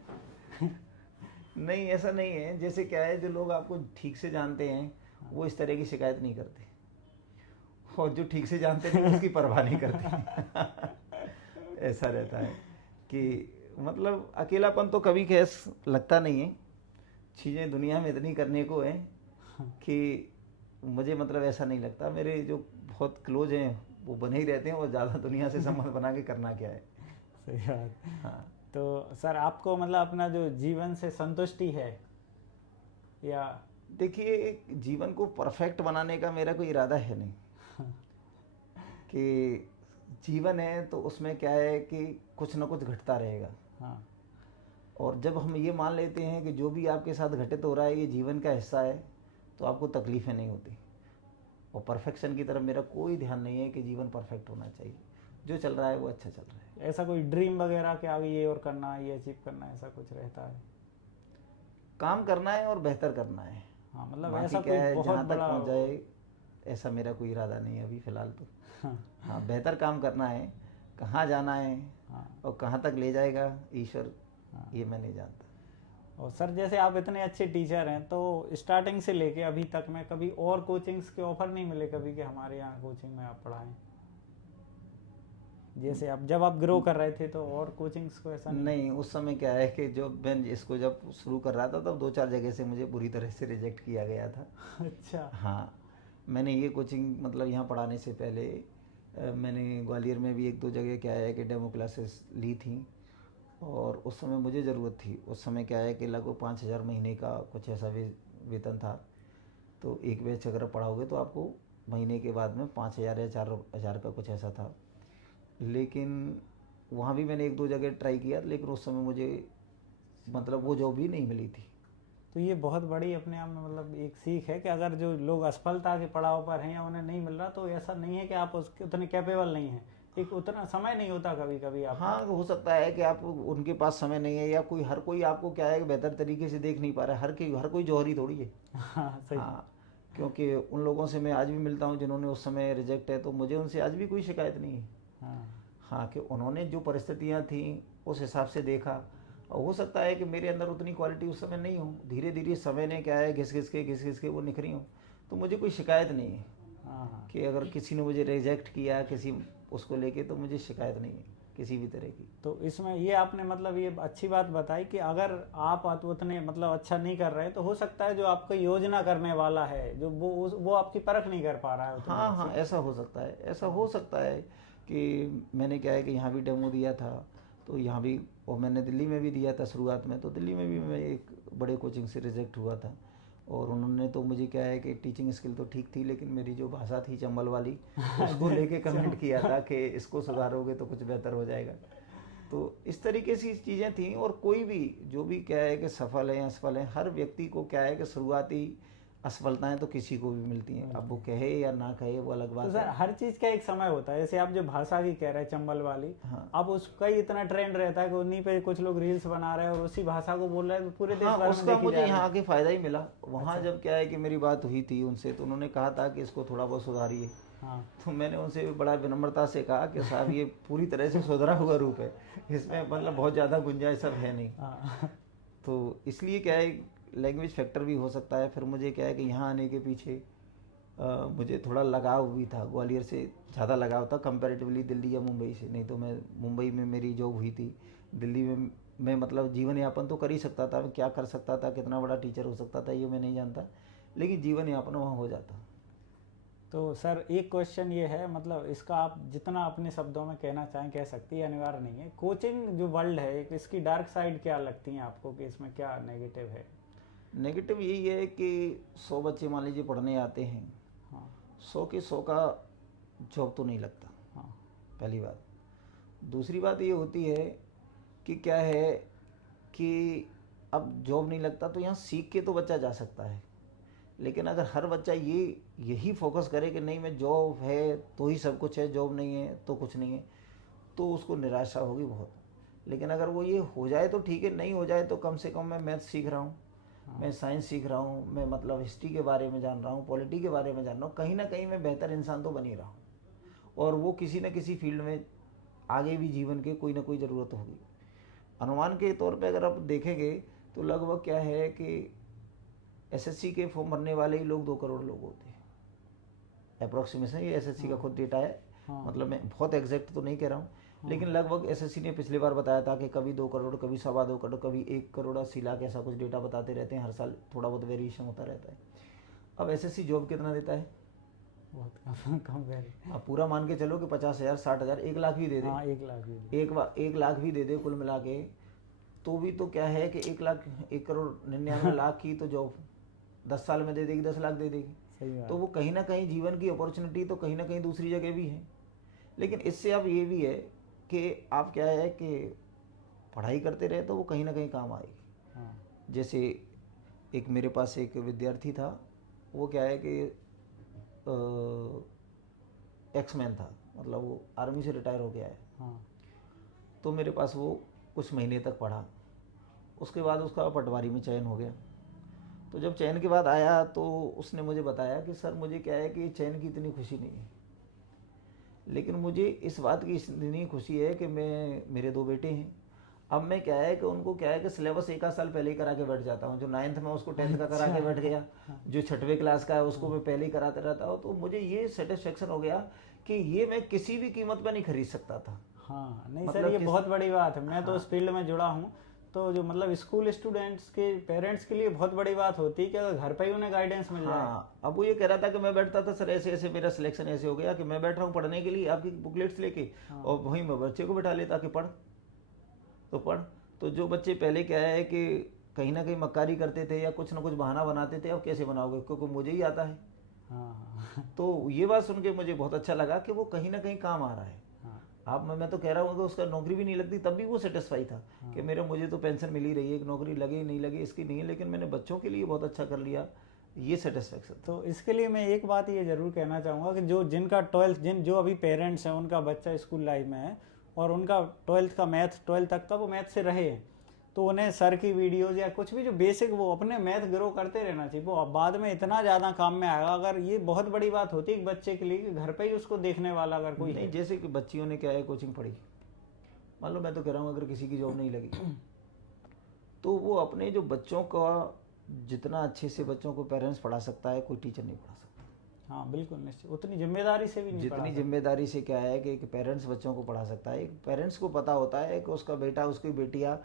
नहीं, ऐसा नहीं है। जैसे क्या है, जो लोग आपको ठीक से जानते हैं वो इस तरह की शिकायत नहीं करते, और जो ठीक से जानते नहीं उसकी परवाह नहीं करते। ऐसा रहता है कि मतलब अकेलापन तो कभी कैस लगता नहीं है। चीज़ें दुनिया में इतनी करने को है कि मुझे मतलब ऐसा नहीं लगता। मेरे जो बहुत क्लोज हैं वो बने ही रहते हैं, और ज़्यादा दुनिया से संबंध बना के करना क्या है। सही बात। हाँ, तो सर आपको मतलब अपना जो जीवन से संतुष्टि है या? देखिए, जीवन को परफेक्ट बनाने का मेरा कोई इरादा है नहीं। कि जीवन है तो उसमें क्या है कि कुछ ना कुछ घटता रहेगा। हाँ। और जब हम ये मान लेते हैं कि जो भी आपके साथ घटित हो रहा है ये जीवन का हिस्सा है, तो आपको तकलीफ़ें नहीं होती। और परफेक्शन की तरफ मेरा कोई ध्यान नहीं है कि जीवन परफेक्ट होना चाहिए, जो चल रहा है वो अच्छा चल रहा है। ऐसा कोई ड्रीम वगैरह कि आगे ये और करना है, ये अचीव करना है, ऐसा कुछ रहता है? काम करना है और बेहतर करना है, हाँ, मतलब बाकी ऐसा क्या कोई है बहुत जहाँ तक बड़ा पहुँच जाए ऐसा मेरा कोई इरादा नहीं है अभी फ़िलहाल तो। हाँ, बेहतर काम करना है, कहाँ जाना है हाँ और कहाँ तक ले जाएगा ईश्वर, हाँ। ये मैं नहीं जानता। और सर जैसे आप इतने अच्छे टीचर हैं, तो स्टार्टिंग से लेके अभी तक में कभी और कोचिंग्स के ऑफर नहीं मिले कभी कि हमारे यहाँ कोचिंग में आप पढ़ाएं? जैसे आप जब आप ग्रो कर रहे थे तो और कोचिंग्स को ऐसा नहीं? नहीं, उस समय क्या है कि जो मैं इसको जब शुरू कर रहा था तब 2-4 जगह से मुझे बुरी तरह से रिजेक्ट किया गया था। अच्छा। हाँ, मैंने ये कोचिंग मतलब यहाँ पढ़ाने से पहले मैंने ग्वालियर में भी 1-2 जगह क्या है कि डेमो क्लासेस ली थी, और उस समय मुझे ज़रूरत थी। उस समय क्या है कि लगभग 5,000 महीने का कुछ ऐसा वेतन था। तो एक बैच अगर आप पढ़ाओगे तो आपको महीने के बाद में 5,000 या 4,000 का कुछ ऐसा था। लेकिन वहाँ भी मैंने 1-2 जगह ट्राई किया, लेकिन उस समय मुझे मतलब वो जॉब भी नहीं मिली थी। तो ये बहुत बड़ी अपने आप में मतलब एक सीख है कि अगर जो लोग असफलता के पड़ाव पर हैं या उन्हें नहीं मिल रहा, तो ऐसा नहीं है कि आप उसके उतने कैपेबल नहीं हैं। एक उतना समय नहीं होता कभी कभी आप। हाँ, हो सकता है कि आप उनके पास समय नहीं है, या कोई हर कोई आपको क्या है कि बेहतर तरीके से देख नहीं पा रहा है। हर कोई जौहरी थोड़ी है। हाँ सही। हाँ, क्योंकि उन लोगों से मैं आज भी मिलता हूँ जिन्होंने उस समय रिजेक्ट है, तो मुझे उनसे आज भी कोई शिकायत नहीं है। हाँ हाँ, कि उन्होंने जो परिस्थितियाँ थी उस हिसाब से देखा। और हो सकता है कि मेरे अंदर उतनी क्वालिटी उस समय नहीं हो, धीरे धीरे समय ने क्या है घिस घिस के वो निखरी हो। तो मुझे कोई शिकायत नहीं है हाँ हाँ। कि अगर किसी ने मुझे रिजेक्ट किया किसी उसको लेके, तो मुझे शिकायत नहीं है किसी भी तरह की। तो इसमें ये आपने मतलब ये अच्छी बात बताई कि अगर आप उतने मतलब अच्छा नहीं कर रहे, तो हो सकता है जो आपको योजना करने वाला है जो वो आपकी परख नहीं कर पा रहा है उतनी हाँ हाँ, अच्छी। ऐसा हो सकता है, ऐसा हो सकता है कि मैंने क्या है कि यहाँ भी डेमो दिया था, तो यहाँ भी, और मैंने दिल्ली में भी दिया था शुरुआत में, तो दिल्ली में भी मैं एक बड़े कोचिंग से रिजेक्ट हुआ था। और उन्होंने तो मुझे क्या है कि टीचिंग स्किल तो ठीक थी, लेकिन मेरी जो भाषा थी चंबल वाली, उसको लेके कमेंट किया था कि इसको सुधारोगे तो कुछ बेहतर हो जाएगा। तो इस तरीके से चीज़ें थी। और कोई भी जो भी क्या है कि सफल है असफल है, हर व्यक्ति को क्या है कि शुरुआती असफलताएं तो किसी को भी मिलती हैं। अब वो कहे या ना कहे वो अलग तो बात सर है। हर चीज का एक समय होता है। जैसे आप जो भाषा की कह रहे हैं चंबल वाली, हाँ अब उसका ही इतना ट्रेंड रहता है कि उन्हीं पे कुछ लोग रील्स बना रहे हैं और उसी भाषा को बोल रहे हैं, तो पूरे देश हाँ, भर में उसका देखी मुझे जा रही यहाँ है। आके फ़ायदा ही मिला। वहाँ अच्छा। जब क्या है कि मेरी बात हुई थी उनसे, तो उन्होंने कहा था कि इसको थोड़ा बहुत सुधारिए। हाँ तो मैंने उनसे बड़ा विनम्रता से कहा कि साहब ये पूरी तरह से सुधरा हुआ रूप है, इसमें मतलब बहुत ज़्यादा गुंजाइश सब है नहीं। हाँ तो इसलिए क्या है, लैंग्वेज फैक्टर भी हो सकता है। फिर मुझे क्या है कि यहाँ आने के पीछे मुझे थोड़ा लगाव भी था, ग्वालियर से ज़्यादा लगाव था कंपैरेटिवली दिल्ली या मुंबई से। नहीं तो मैं मुंबई में मेरी जॉब हुई थी, दिल्ली में मैं मतलब जीवन यापन तो कर ही सकता था। मैं क्या कर सकता था, कितना बड़ा टीचर हो सकता था, ये मैं नहीं जानता, लेकिन जीवन यापन वहाँ हो जाता। तो सर एक क्वेश्चन ये है, मतलब इसका आप जितना अपने शब्दों में कहना चाहें कह सकती है, अनिवार्य नहीं है। कोचिंग जो वर्ल्ड है, इसकी डार्क साइड क्या लगती है आपको कि इसमें क्या नेगेटिव है? नेगेटिव यही है कि 100 बच्चे मान लीजिए पढ़ने आते हैं, हाँ 100 के 100 का जॉब तो नहीं लगता, हाँ पहली बात। दूसरी बात ये होती है कि क्या है कि अब जॉब नहीं लगता तो यहाँ सीख के तो बच्चा जा सकता है, लेकिन अगर हर बच्चा यही फोकस करे कि नहीं मैं जॉब है तो ही सब कुछ है, जॉब नहीं है तो कुछ नहीं है, तो उसको निराशा होगी बहुत। लेकिन अगर वो ये हो जाए तो ठीक है, नहीं हो जाए तो कम से कम मैं मैथ सीख रहा हूँ, मैं साइंस सीख रहा हूँ, मैं मतलब हिस्ट्री के बारे में जान रहा हूँ, पॉलिटी के बारे में जान रहा हूँ, कहीं ना कहीं मैं बेहतर इंसान तो बन ही रहा हूँ। और वो किसी न किसी फील्ड में आगे भी जीवन के कोई ना कोई ज़रूरत होगी। अनुमान के तौर पे अगर आप देखेंगे तो लगभग क्या है कि एसएससी के फॉर्म भरने वाले ही लोग 2 करोड़ लोग होते हैं अप्रोक्सीमेशन। ये एसएससी का खुद डेटा है, हाँ मतलब मैं बहुत एग्जैक्ट तो नहीं कह रहा हूँ, लेकिन लगभग एसएससी ने पिछली बार बताया था कि कभी 2 करोड़, कभी 2.25 करोड़, कभी 1 करोड़ 80 लाख, ऐसा कुछ डेटा बताते रहते हैं। हर साल थोड़ा बहुत वेरिएशन होता रहता है। अब एसएससी जॉब कितना देता है? बहुत कम कम वेरी। अब पूरा मान के चलो कि 50,000, 60,000, 1 लाख भी दे दे, हाँ 1 लाख भी। 1 लाख भी दे दे कुल मिला के, तो भी तो क्या है कि 1,99,00,000 की तो जॉब 10 साल में दे देगी, 10 लाख दे देगी। सही तो बात। वो कहीं ना कहीं जीवन की अपॉर्चुनिटी तो कहीं ना कहीं दूसरी जगह भी है। लेकिन इससे अब ये भी है कि आप क्या है कि पढ़ाई करते रहे तो वो कहीं ना कहीं काम आएगी। हाँ जैसे एक मेरे पास एक विद्यार्थी था, वो क्या है कि एक्समैन था, मतलब वो आर्मी से रिटायर हो गया है। हाँ। तो मेरे पास वो कुछ महीने तक पढ़ा, उसके बाद उसका पटवारी में चयन हो गया। तो जब चयन के बाद आया तो उसने मुझे बताया कि सर मुझे क्या है कि चयन की इतनी खुशी नहीं है, लेकिन मुझे इस बात की इतनी खुशी है कि मेरे 2 बेटे हैं। अब मैं क्या है कि उनको क्या है कि सिलेबस 1 आध साल पहले ही करा के बैठ जाता हूँ। जो 9th में उसको 10th का करा के बैठ गया, जो 6वीं क्लास का है उसको मैं पहले ही कराते रहता हूँ। तो मुझे ये सेटिस्फेक्शन हो गया कि ये मैं किसी भी कीमत पर नहीं खरीद सकता था। हाँ, नहीं सर, मतलब ये किस बहुत बड़ी बात है। मैं तो उस फील्ड में जुड़ा हूँ, तो जो मतलब स्कूल स्टूडेंट्स के पेरेंट्स के लिए बहुत बड़ी बात होती है कि अगर घर पे ही उन्हें गाइडेंस मिल जाए। हाँ, अब वो ये कह रहा था कि मैं बैठता था सर ऐसे ऐसे, मेरा सिलेक्शन ऐसे हो गया कि मैं बैठ रहा हूँ पढ़ने के लिए आपकी बुकलेट्स लेके, और वहीं मैं बच्चे को बैठा लेता कि पढ़ तो पढ़। तो जो बच्चे पहले क्या है कि कहीं ना कहीं मक्कारी करते थे या कुछ ना कुछ बहाना बनाते थे, अब कैसे बनाओगे, क्योंकि मुझे ही आता है। हाँ। तो ये बात सुन के मुझे बहुत अच्छा लगा कि वो कहीं ना कहीं काम आ रहा है। हाँ। आप मैं तो कह रहा हूँ कि उसका नौकरी भी नहीं लगती तब भी वो सेटिस्फाई था कि मेरे मुझे तो पेंशन मिल ही रही है, नौकरी लगे नहीं लगे इसकी नहीं है, लेकिन मैंने बच्चों के लिए बहुत अच्छा कर लिया, ये सेटिस्फेक्शन था। तो इसके लिए मैं एक बात ये जरूर कहना चाहूँगा कि जो जिनका 12th जो अभी पेरेंट्स हैं उनका बच्चा स्कूल लाइफ में है और उनका 12th तक का वो मैथ से रहे हैं, तो उन्हें सर की वीडियोज या कुछ भी जो बेसिक वो अपने मैथ ग्रो करते रहना चाहिए। वो अब बाद में इतना ज़्यादा काम में आएगा। अगर ये बहुत बड़ी बात होती है एक बच्चे के लिए कि घर पे ही उसको देखने वाला अगर कोई नहीं, है। जैसे कि बच्चियों ने क्या है कोचिंग पढ़ी, मान लो मैं तो कह रहा हूँ अगर किसी की जॉब नहीं लगी तो वो अपने जो बच्चों का जितना अच्छे से बच्चों को पेरेंट्स पढ़ा सकता है कोई टीचर नहीं पढ़ा सकता। हाँ बिल्कुल निश्चित, उतनी जिम्मेदारी से भी नहीं पढ़ा जितनी सकता। जिम्मेदारी से क्या है कि एक पेरेंट्स बच्चों को पढ़ा सकता है। एक पेरेंट्स को पता होता है कि उसका बेटा उसकी बेटियाँ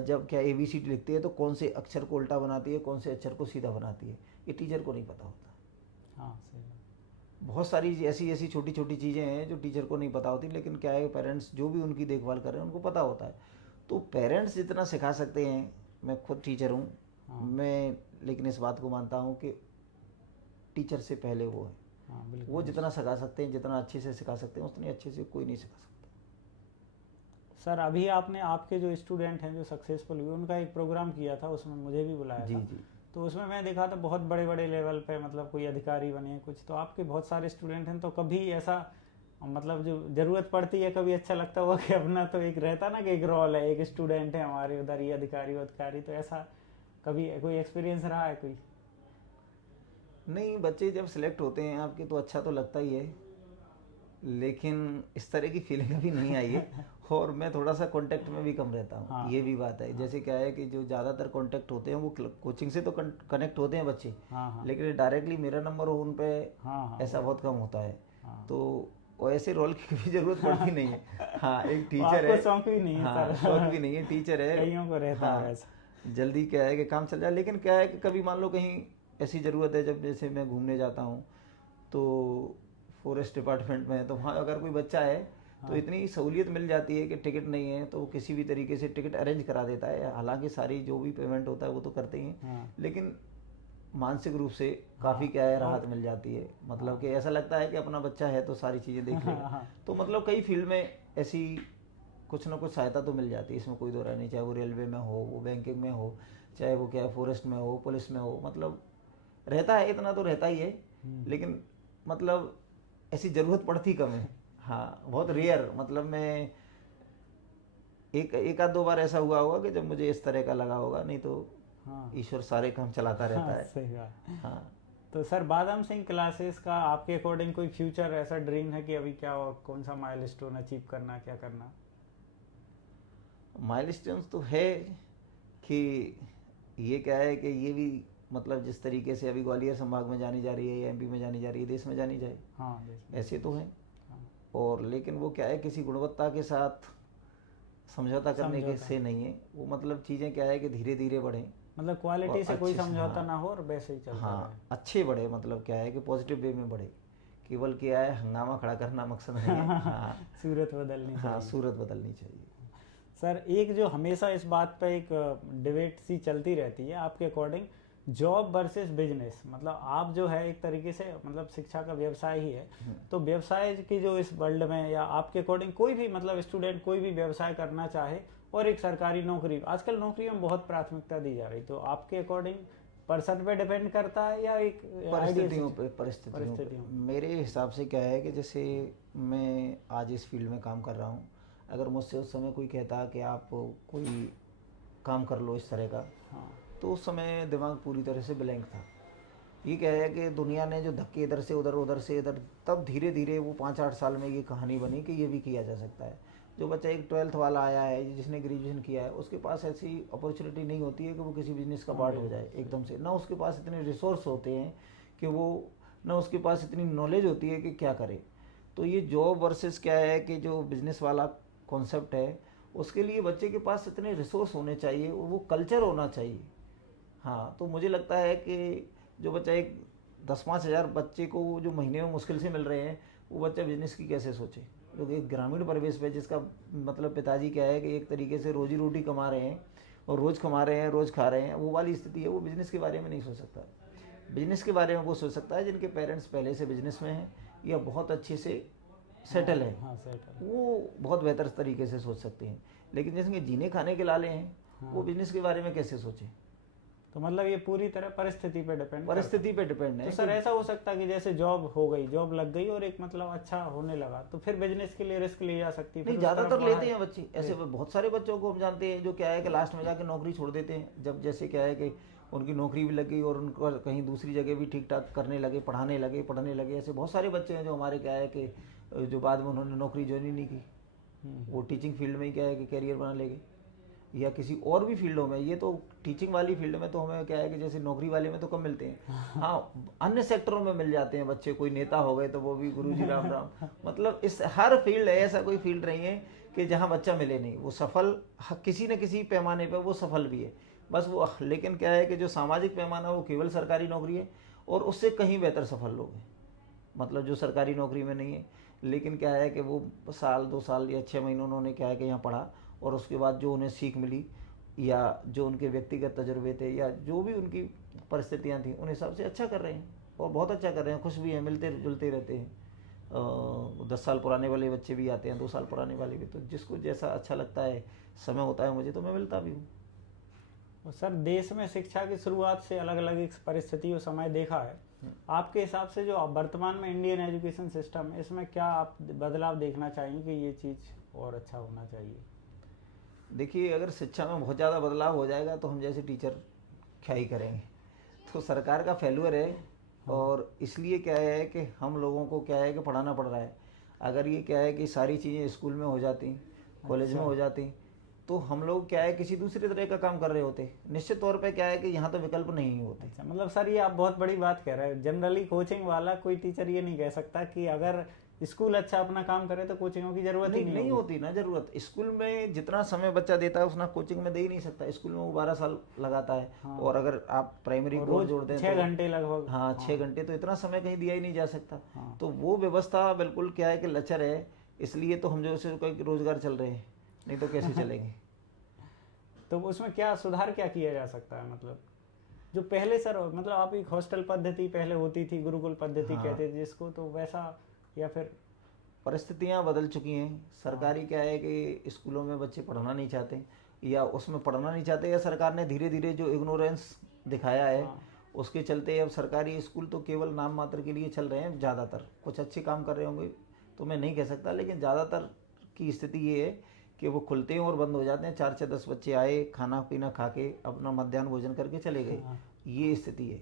जब क्या ABCD लिखती है तो कौन से अक्षर को उल्टा बनाती है, कौन से अक्षर को सीधा बनाती है, ये टीचर को नहीं पता होता। हाँ सही बात। बहुत सारी ऐसी ऐसी छोटी छोटी चीज़ें हैं जो टीचर को नहीं पता होती, लेकिन क्या है पेरेंट्स जो भी उनकी देखभाल कर रहे हैं उनको पता होता है। तो पेरेंट्स जितना सिखा सकते हैं, मैं खुद टीचर हूँ, मैं लेकिन इस बात को मानता हूँ कि टीचर से पहले वो है। हाँ बिल्कुल। वो जितना सिखा सकते हैं, जितना अच्छे से सिखा सकते हैं, उतनी अच्छे से कोई नहीं सिखा सकता। सर अभी आपने आपके जो स्टूडेंट हैं जो सक्सेसफुल हुए उनका एक प्रोग्राम किया था, उसमें मुझे भी बुलाया जी था। जी। तो उसमें मैं देखा था बहुत बड़े बड़े लेवल पे मतलब कोई अधिकारी बने कुछ, तो आपके बहुत सारे स्टूडेंट हैं, तो कभी ऐसा मतलब जो ज़रूरत पड़ती है कभी ऐसा लगता हुआ कि अपना तो एक रहता ना कि एक रोल है, एक स्टूडेंट है हमारे उधर ये अधिकारी वो अधिकारी, तो ऐसा कभी कोई एक्सपीरियंस रहा है कोई? नहीं, बच्चे जब सिलेक्ट होते हैं आपके तो अच्छा तो लगता ही है, लेकिन इस तरह की फीलिंग अभी नहीं आई है। और मैं थोड़ा सा कांटेक्ट में भी कम रहता हूँ। हाँ। ये भी बात है। जैसे क्या है कि जो ज़्यादातर कांटेक्ट होते हैं वो कोचिंग से तो कनेक्ट होते हैं बच्चे, हाँ। लेकिन डायरेक्टली मेरा नंबर हो उन पे हाँ। ऐसा बहुत कम होता है। हाँ। तो वो ऐसे रोल की कभी जरूरत पड़ती नहीं है। हाँ, एक टीचर आपको है। शौक भी नहीं है हाँ, सर? शौक भी नहीं है, टीचर है। कईयों को रहता है हाँ, वैसा। जल्दी क्या है कि काम चल जाए, लेकिन क्या है कि कभी मान लो कहीं ऐसी ज़रूरत है, जब जैसे मैं घूमने जाता हूँ तो फॉरेस्ट डिपार्टमेंट में है, तो वहाँ अगर कोई बच्चा है तो इतनी सहूलियत मिल जाती है कि टिकट नहीं है तो वो किसी भी तरीके से टिकट अरेंज करा देता है। हालांकि सारी जो भी पेमेंट होता है वो तो करते ही हैं, लेकिन मानसिक रूप से काफ़ी क्या है राहत मिल जाती है। मतलब कि ऐसा लगता है कि अपना बच्चा है तो सारी चीज़ें देख लेगा। तो मतलब कई फील्ड में ऐसी कुछ ना कुछ सहायता तो मिल जाती है, इसमें कोई दो राय नहीं। चाहे वो रेलवे में हो, वो बैंकिंग में हो, चाहे वो क्या है फॉरेस्ट में हो, पुलिस में हो, मतलब रहता है, इतना तो रहता ही है। लेकिन मतलब ऐसी ज़रूरत पड़ती कम है। हाँ, बहुत रेयर। मतलब मैं एक आध 2 बार ऐसा हुआ होगा कि जब मुझे इस तरह का लगा होगा, नहीं तो ईश्वर सारे काम चलाता रहता है। सही बात। हाँ। तो सर बादाम सिंह क्लासेस का आपके अकॉर्डिंग कोई फ्यूचर ऐसा ड्रीम है कि अभी क्या कौन सा माइलस्टोन अचीव करना, क्या करना? माइलस्टोन्स तो है कि ये क्या है कि ये भी मतलब जिस तरीके से अभी ग्वालियर संभाग में जानी जा रही है या MP में जानी जा रही है, देश में जानी जाए, हाँ देश में। ऐसे तो हैं। और लेकिन वो क्या है किसी गुणवत्ता के साथ समझौता करने के से नहीं है वो। मतलब चीज़ें क्या है कि धीरे धीरे बढ़ें, मतलब क्वालिटी से कोई अच्छे से, समझौता हाँ, ना हो और वैसे ही चलता रहे। हाँ, अच्छे बढ़े। मतलब क्या है कि पॉजिटिव वे में बढ़े। केवल क्या है हंगामा खड़ा करना मकसद नहीं है। हाँ, सूरत बदलनी हाँ, चाहिए। सूरत बदलनी चाहिए। सर एक जो हमेशा इस बात पे एक डिबेट सी चलती रहती है आपके अकॉर्डिंग, जॉब वर्सेस बिजनेस, मतलब आप जो है एक तरीके से मतलब शिक्षा का व्यवसाय ही है, तो व्यवसाय की जो इस वर्ल्ड में या आपके अकॉर्डिंग कोई भी मतलब स्टूडेंट कोई भी व्यवसाय करना चाहे और एक सरकारी नौकरी, आजकल नौकरियों में बहुत प्राथमिकता दी जा रही, तो आपके अकॉर्डिंग पर्सन पे डिपेंड करता है या एक परिस्थितियों पे परिस्थितियों पे परिस्थितियों मेरे हिसाब से क्या है कि जैसे मैं आज इस फील्ड में काम कर रहा हूँ, अगर मुझसे उस समय कोई कहता कि आप कोई काम कर लो इस तरह का, हाँ तो उस समय दिमाग पूरी तरह से ब्लैंक था। ये क्या है कि दुनिया ने जो धक्के इधर से उधर उधर से इधर, तब धीरे धीरे वो 5-8 साल में ये कहानी बनी कि ये भी किया जा सकता है। जो बच्चा एक 12th वाला आया है, जिसने ग्रेजुएशन किया है, उसके पास ऐसी अपॉर्चुनिटी नहीं होती है कि वो किसी बिजनेस का पार्ट हो जाए एकदम से। ना उसके पास इतने रिसोर्स होते हैं कि वो, ना उसके पास इतनी नॉलेज होती है कि क्या करे। तो ये जॉब वर्सेस क्या है कि जो बिजनेस वाला कॉन्सेप्ट है, उसके लिए बच्चे के पास इतने रिसोर्स होने चाहिए और वो कल्चर होना चाहिए। हाँ, तो मुझे लगता है कि जो बच्चा एक 10-5 हज़ार बच्चे को जो महीने में मुश्किल से मिल रहे हैं, वो बच्चा बिजनेस की कैसे सोचे। क्योंकि एक ग्रामीण परिवेश पे, जिसका मतलब पिताजी क्या है कि एक तरीके से रोजी रोटी कमा रहे हैं और रोज़ कमा रहे हैं, रोज़ खा रहे हैं, वो वाली स्थिति है। वो बिज़नेस के बारे में नहीं सोच सकता। बिजनेस के बारे में वो सोच सकता है जिनके पेरेंट्स पहले से बिजनेस में हैं या बहुत अच्छे से सेटल है, हाँ सेटल। वो बहुत बेहतर तरीके से सोच सकते हैं। लेकिन जिसके जीने खाने के लाले हैं, वो बिजनेस के बारे में कैसे सोचें। तो मतलब ये पूरी तरह परिस्थिति पे डिपेंड परिस्थिति पे डिपेंड है। तो सर ऐसा हो सकता है कि जैसे जॉब हो गई, जॉब लग गई और एक मतलब अच्छा होने लगा, तो फिर बिजनेस के लिए रिस्क ली जा सकती है? नहीं, ज़्यादातर लेते हैं बच्चे ऐसे। बहुत सारे बच्चों को हम जानते हैं जो क्या है कि लास्ट में जाके नौकरी छोड़ देते हैं। जब जैसे क्या है कि उनकी नौकरी भी लग गई और उनको कहीं दूसरी जगह भी ठीक ठाक करने लगे, पढ़ने लगे। ऐसे बहुत सारे बच्चे हैं जो हमारे क्या है कि जो बाद में उन्होंने नौकरी ज्वाइन ही नहीं की, वो टीचिंग फील्ड में ही क्या है कि कैरियर बना लेंगे, या किसी और भी फील्डों में। ये तो टीचिंग वाली फील्ड में तो हमें क्या है कि जैसे नौकरी वाले में तो कम मिलते हैं। हाँ, अन्य सेक्टरों में मिल जाते हैं बच्चे। कोई नेता हो गए तो वो भी गुरुजी राम राम। मतलब इस हर फील्ड है, ऐसा कोई फील्ड नहीं है कि जहाँ बच्चा मिले नहीं। वो सफल किसी न किसी पैमाने पर वो सफल भी है। बस वो, लेकिन क्या है कि जो सामाजिक पैमाना वो केवल सरकारी नौकरी है, और उससे कहीं बेहतर सफल लोग हैं। मतलब जो सरकारी नौकरी में नहीं है, लेकिन क्या है कि वो साल 2 साल या 6 महीने उन्होंने क्या है कि यहाँ पढ़ा, और उसके बाद जो उन्हें सीख मिली या जो उनके व्यक्तिगत तजुर्बे थे या जो भी उनकी परिस्थितियाँ थी, उन हिसाब से अच्छा कर रहे हैं और बहुत अच्छा कर रहे हैं। खुश भी हैं, मिलते जुलते रहते हैं। 10 साल पुराने वाले बच्चे भी आते हैं, 2 साल पुराने वाले भी। तो जिसको जैसा अच्छा लगता है, समय होता है मुझे, तो मैं मिलता भी हूँ। और सर देश में शिक्षा की शुरुआत से अलग अलग एक परिस्थिति और समय देखा है। आपके हिसाब से जो वर्तमान में इंडियन एजुकेशन सिस्टम है, इसमें क्या आप बदलाव देखना चाहेंगे कि ये चीज़ और अच्छा होना चाहिए? देखिए, अगर शिक्षा में बहुत ज़्यादा बदलाव हो जाएगा तो हम जैसे टीचर क्या ही करेंगे। तो सरकार का फेल्यूर है, और इसलिए क्या है कि हम लोगों को क्या है कि पढ़ाना पड़ रहा है। अगर ये क्या है कि सारी चीज़ें स्कूल में हो जाती, कॉलेज में हो जाती, तो हम लोग क्या है किसी दूसरे तरह का काम कर रहे होते। निश्चित तौर पे क्या है कि यहाँ तो विकल्प नहीं होते। अच्छा, मतलब सर ये आप बहुत बड़ी बात कह रहे हैं। जनरली कोचिंग वाला कोई टीचर ये नहीं कह सकता कि अगर स्कूल अच्छा अपना काम करे तो कोचिंगों की जरूरत ही नहीं होती ना जरूरत। स्कूल में जितना समय बच्चा देता है उतना कोचिंग में दे ही नहीं सकता। स्कूल में वो 12 साल लगाता है। हाँ। और अगर आप प्राइमरी को रोज जोड़ दें 6 तो घंटे लगभग। हाँ, 6 घंटे, तो इतना समय कहीं दिया ही नहीं जा सकता। हाँ। तो वो व्यवस्था बिल्कुल क्या है कि लचर है। इसलिए तो हम जो से कोई रोजगार चल रहे हैं, नहीं तो कैसे चलेंगे। तो उसमें क्या सुधार क्या किया जा सकता है? मतलब जो पहले सर, मतलब आप एक हॉस्टल पद्धति पहले होती थी, गुरुकुल पद्धति हाँ। कहते थे जिसको, तो वैसा, या फिर परिस्थितियाँ बदल चुकी हैं। सरकारी क्या है कि स्कूलों में बच्चे पढ़ना नहीं चाहते, या उसमें पढ़ना नहीं चाहते, या सरकार ने धीरे धीरे जो इग्नोरेंस दिखाया है, उसके चलते अब सरकारी स्कूल तो केवल नाम मात्र के लिए चल रहे हैं। ज़्यादातर कुछ अच्छे काम कर रहे होंगे तो मैं नहीं कह सकता, लेकिन ज़्यादातर की स्थिति ये है कि वो खुलते हैं और बंद हो जाते हैं। 4 से 10 बच्चे आए, खाना पीना खा के अपना मध्याह्न भोजन करके चले गए, ये स्थिति है।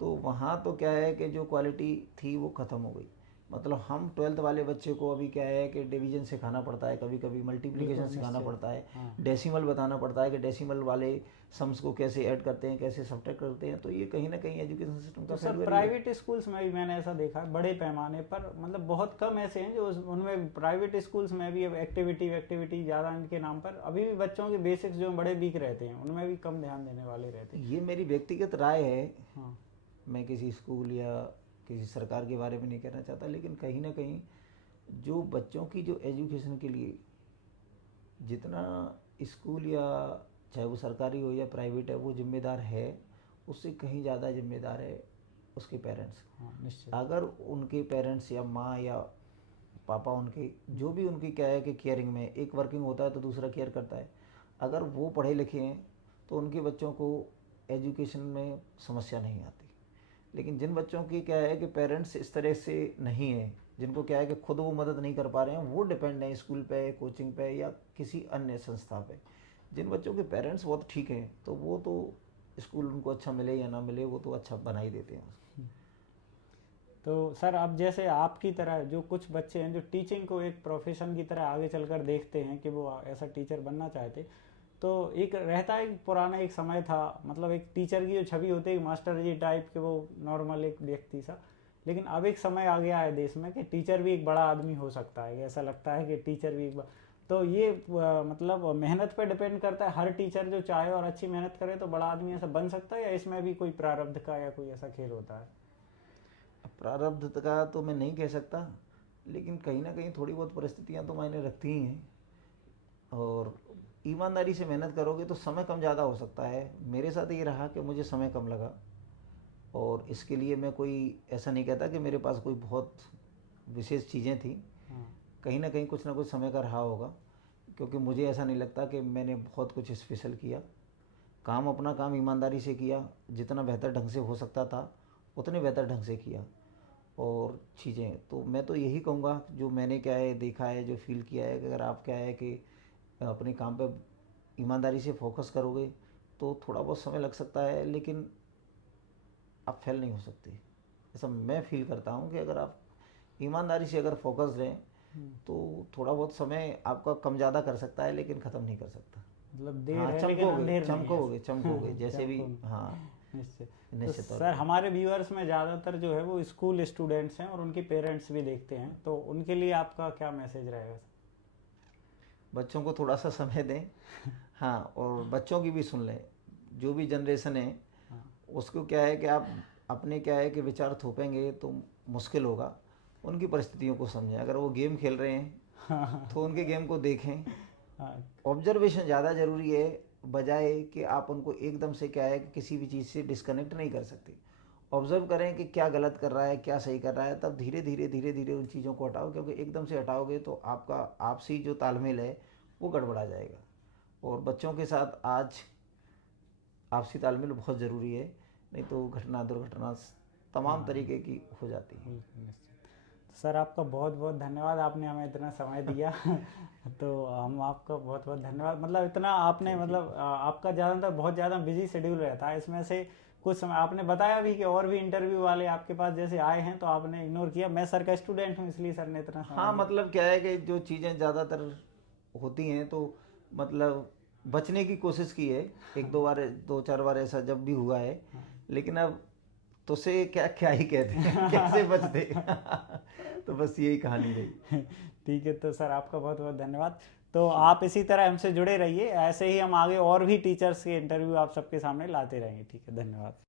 तो वहाँ तो क्या है कि जो क्वालिटी थी वो ख़त्म हो गई। मतलब हम 12th वाले बच्चे को अभी क्या है कि डिवीजन सिखाना पड़ता है, कभी कभी मल्टीप्लिकेशन सिखाना पड़ता है, डेसिमल बताना पड़ता है कि डेसिमल वाले सम्स को कैसे ऐड करते हैं, कैसे सब्ट्रैक्ट करते हैं। तो ये कहीं ना कहीं एजुकेशन सिस्टम का सर प्राइवेट स्कूल्स में भी मैंने ऐसा देखा है बड़े पैमाने पर। मतलब बहुत कम ऐसे हैं जो उनमें प्राइवेट स्कूल्स में भी अब एक्टिविटी ज़्यादा इनके नाम पर अभी भी बच्चों के बेसिक्स जो बड़े वीक रहते हैं उनमें भी कम ध्यान देने वाले रहते हैं। ये मेरी व्यक्तिगत राय है। हाँ। मैं किसी स्कूल या किसी सरकार के बारे में नहीं कहना चाहता, लेकिन कहीं ना कहीं जो बच्चों की जो एजुकेशन के लिए जितना स्कूल या चाहे वो सरकारी हो या प्राइवेट है वो जिम्मेदार है, उससे कहीं ज़्यादा जिम्मेदार है उसके पेरेंट्स। हाँ, निश्चित। अगर उनके पेरेंट्स या माँ या पापा, उनके जो भी उनकी क्या है कि केयरिंग में, एक वर्किंग होता है तो दूसरा केयर करता है, अगर वो पढ़े लिखे हैं तो उनके बच्चों को एजुकेशन में समस्या नहीं आती। लेकिन जिन बच्चों की क्या है कि पेरेंट्स इस तरह से नहीं है, जिनको क्या है कि खुद वो मदद नहीं कर पा रहे हैं, वो डिपेंड है स्कूल पे, कोचिंग पे या किसी अन्य संस्था पे। जिन बच्चों के पेरेंट्स बहुत ठीक हैं तो वो तो स्कूल उनको अच्छा मिले या ना मिले वो तो अच्छा बना ही देते हैं। तो सर अब जैसे आपकी तरह जो कुछ बच्चे हैं जो टीचिंग को एक प्रोफेशन की तरह आगे चलकर देखते हैं कि वो ऐसा टीचर बनना चाहते, तो एक रहता है पुराना एक समय था, मतलब एक टीचर की जो छवि होती है मास्टर जी टाइप के, वो नॉर्मल एक व्यक्ति सा। लेकिन अब एक समय आ गया है देश में कि टीचर भी एक बड़ा आदमी हो सकता है, ऐसा लगता है कि टीचर भी तो ये मतलब मेहनत पे डिपेंड करता है, हर टीचर जो चाहे और अच्छी मेहनत करे तो बड़ा आदमी ऐसा बन सकता है, या इसमें भी कोई प्रारब्ध का या कोई ऐसा खेल होता है? प्रारब्ध का तो मैं नहीं कह सकता, लेकिन कहीं ना कहीं थोड़ी बहुत परिस्थितियां तो मायने रखती ही हैं। और ईमानदारी से मेहनत करोगे तो समय कम ज़्यादा हो सकता है। मेरे साथ ये रहा कि मुझे समय कम लगा, और इसके लिए मैं कोई ऐसा नहीं कहता कि मेरे पास कोई बहुत विशेष चीज़ें थी। हाँ। कहीं ना कहीं कुछ ना कुछ समय का रहा होगा, क्योंकि मुझे ऐसा नहीं लगता कि मैंने बहुत कुछ स्पेशल किया। काम अपना काम ईमानदारी से किया, जितना बेहतर ढंग से हो सकता था उतने बेहतर ढंग से किया। और चीज़ें तो मैं तो यही कहूँगा, जो मैंने क्या है देखा है, जो फील किया है, कि अगर आप क्या है कि अपने काम पे ईमानदारी से फोकस करोगे तो थोड़ा बहुत समय लग सकता है, लेकिन आप फेल नहीं हो सकते। ऐसा मैं फील करता हूँ कि अगर आप ईमानदारी से अगर फोकस रहें तो थोड़ा बहुत समय आपका कम ज़्यादा कर सकता है, लेकिन ख़त्म नहीं कर सकता। मतलब देर हाँ, है लेकिन अंधेर नहीं है। चमकोगे चमकोगे जैसे भी। चमकोगे। हाँ, निश्चित। तो निश्चित तौर सर पे। हमारे व्यूअर्स में ज़्यादातर जो है वो स्कूल स्टूडेंट्स हैं और उनके पेरेंट्स भी देखते हैं, तो उनके लिए आपका क्या मैसेज रहेगा? बच्चों को थोड़ा सा समय दें। हाँ, और बच्चों की भी सुन लें। जो भी जनरेशन है हाँ। उसको क्या है कि आप अपने क्या है कि विचार थोपेंगे तो मुश्किल होगा। उनकी परिस्थितियों को समझें। अगर वो गेम खेल रहे हैं तो उनके गेम को देखें। हाँ। ऑब्जर्वेशन ज़्यादा ज़रूरी है, बजाय कि आप उनको एकदम से क्या है कि किसी भी चीज़ से डिस्कनेक्ट नहीं कर सकते। ऑब्जर्व करें कि क्या गलत कर रहा है, क्या सही कर रहा है, तब धीरे धीरे उन चीज़ों को हटाओ, क्योंकि एकदम से हटाओगे तो आपका आपसी जो तालमेल है वो गड़बड़ा जाएगा। और बच्चों के साथ आज आपसी तालमेल बहुत ज़रूरी है, नहीं तो घटना दुर्घटना तमाम तरीके की हो जाती है। निश्चित। तो सर आपका बहुत बहुत धन्यवाद, आपने हमें इतना समय दिया। तो हम आपका बहुत बहुत धन्यवाद, मतलब इतना आपने मतलब आपका ज़्यादातर बहुत ज़्यादा बिजी शेड्यूल रहता है, इसमें से कुछ समय आपने बताया भी कि और भी इंटरव्यू वाले आपके पास जैसे आए हैं तो आपने इग्नोर किया। मैं सर का स्टूडेंट हूँ इसलिए सर ने इतना समय हाँ, दिया। मतलब क्या है कि जो चीज़ें ज़्यादातर होती हैं तो मतलब बचने की कोशिश की है। एक दो बार, दो चार बार ऐसा जब भी हुआ है, लेकिन अब तो से क्या क्या ही कहते हैं, कैसे बचते। तो बस यही कहानी रही। ठीक है, तो सर आपका बहुत बहुत धन्यवाद। तो आप इसी तरह हमसे जुड़े रहिए, ऐसे ही हम आगे और भी टीचर्स के इंटरव्यू आप सबके सामने लाते रहेंगे। ठीक है, धन्यवाद।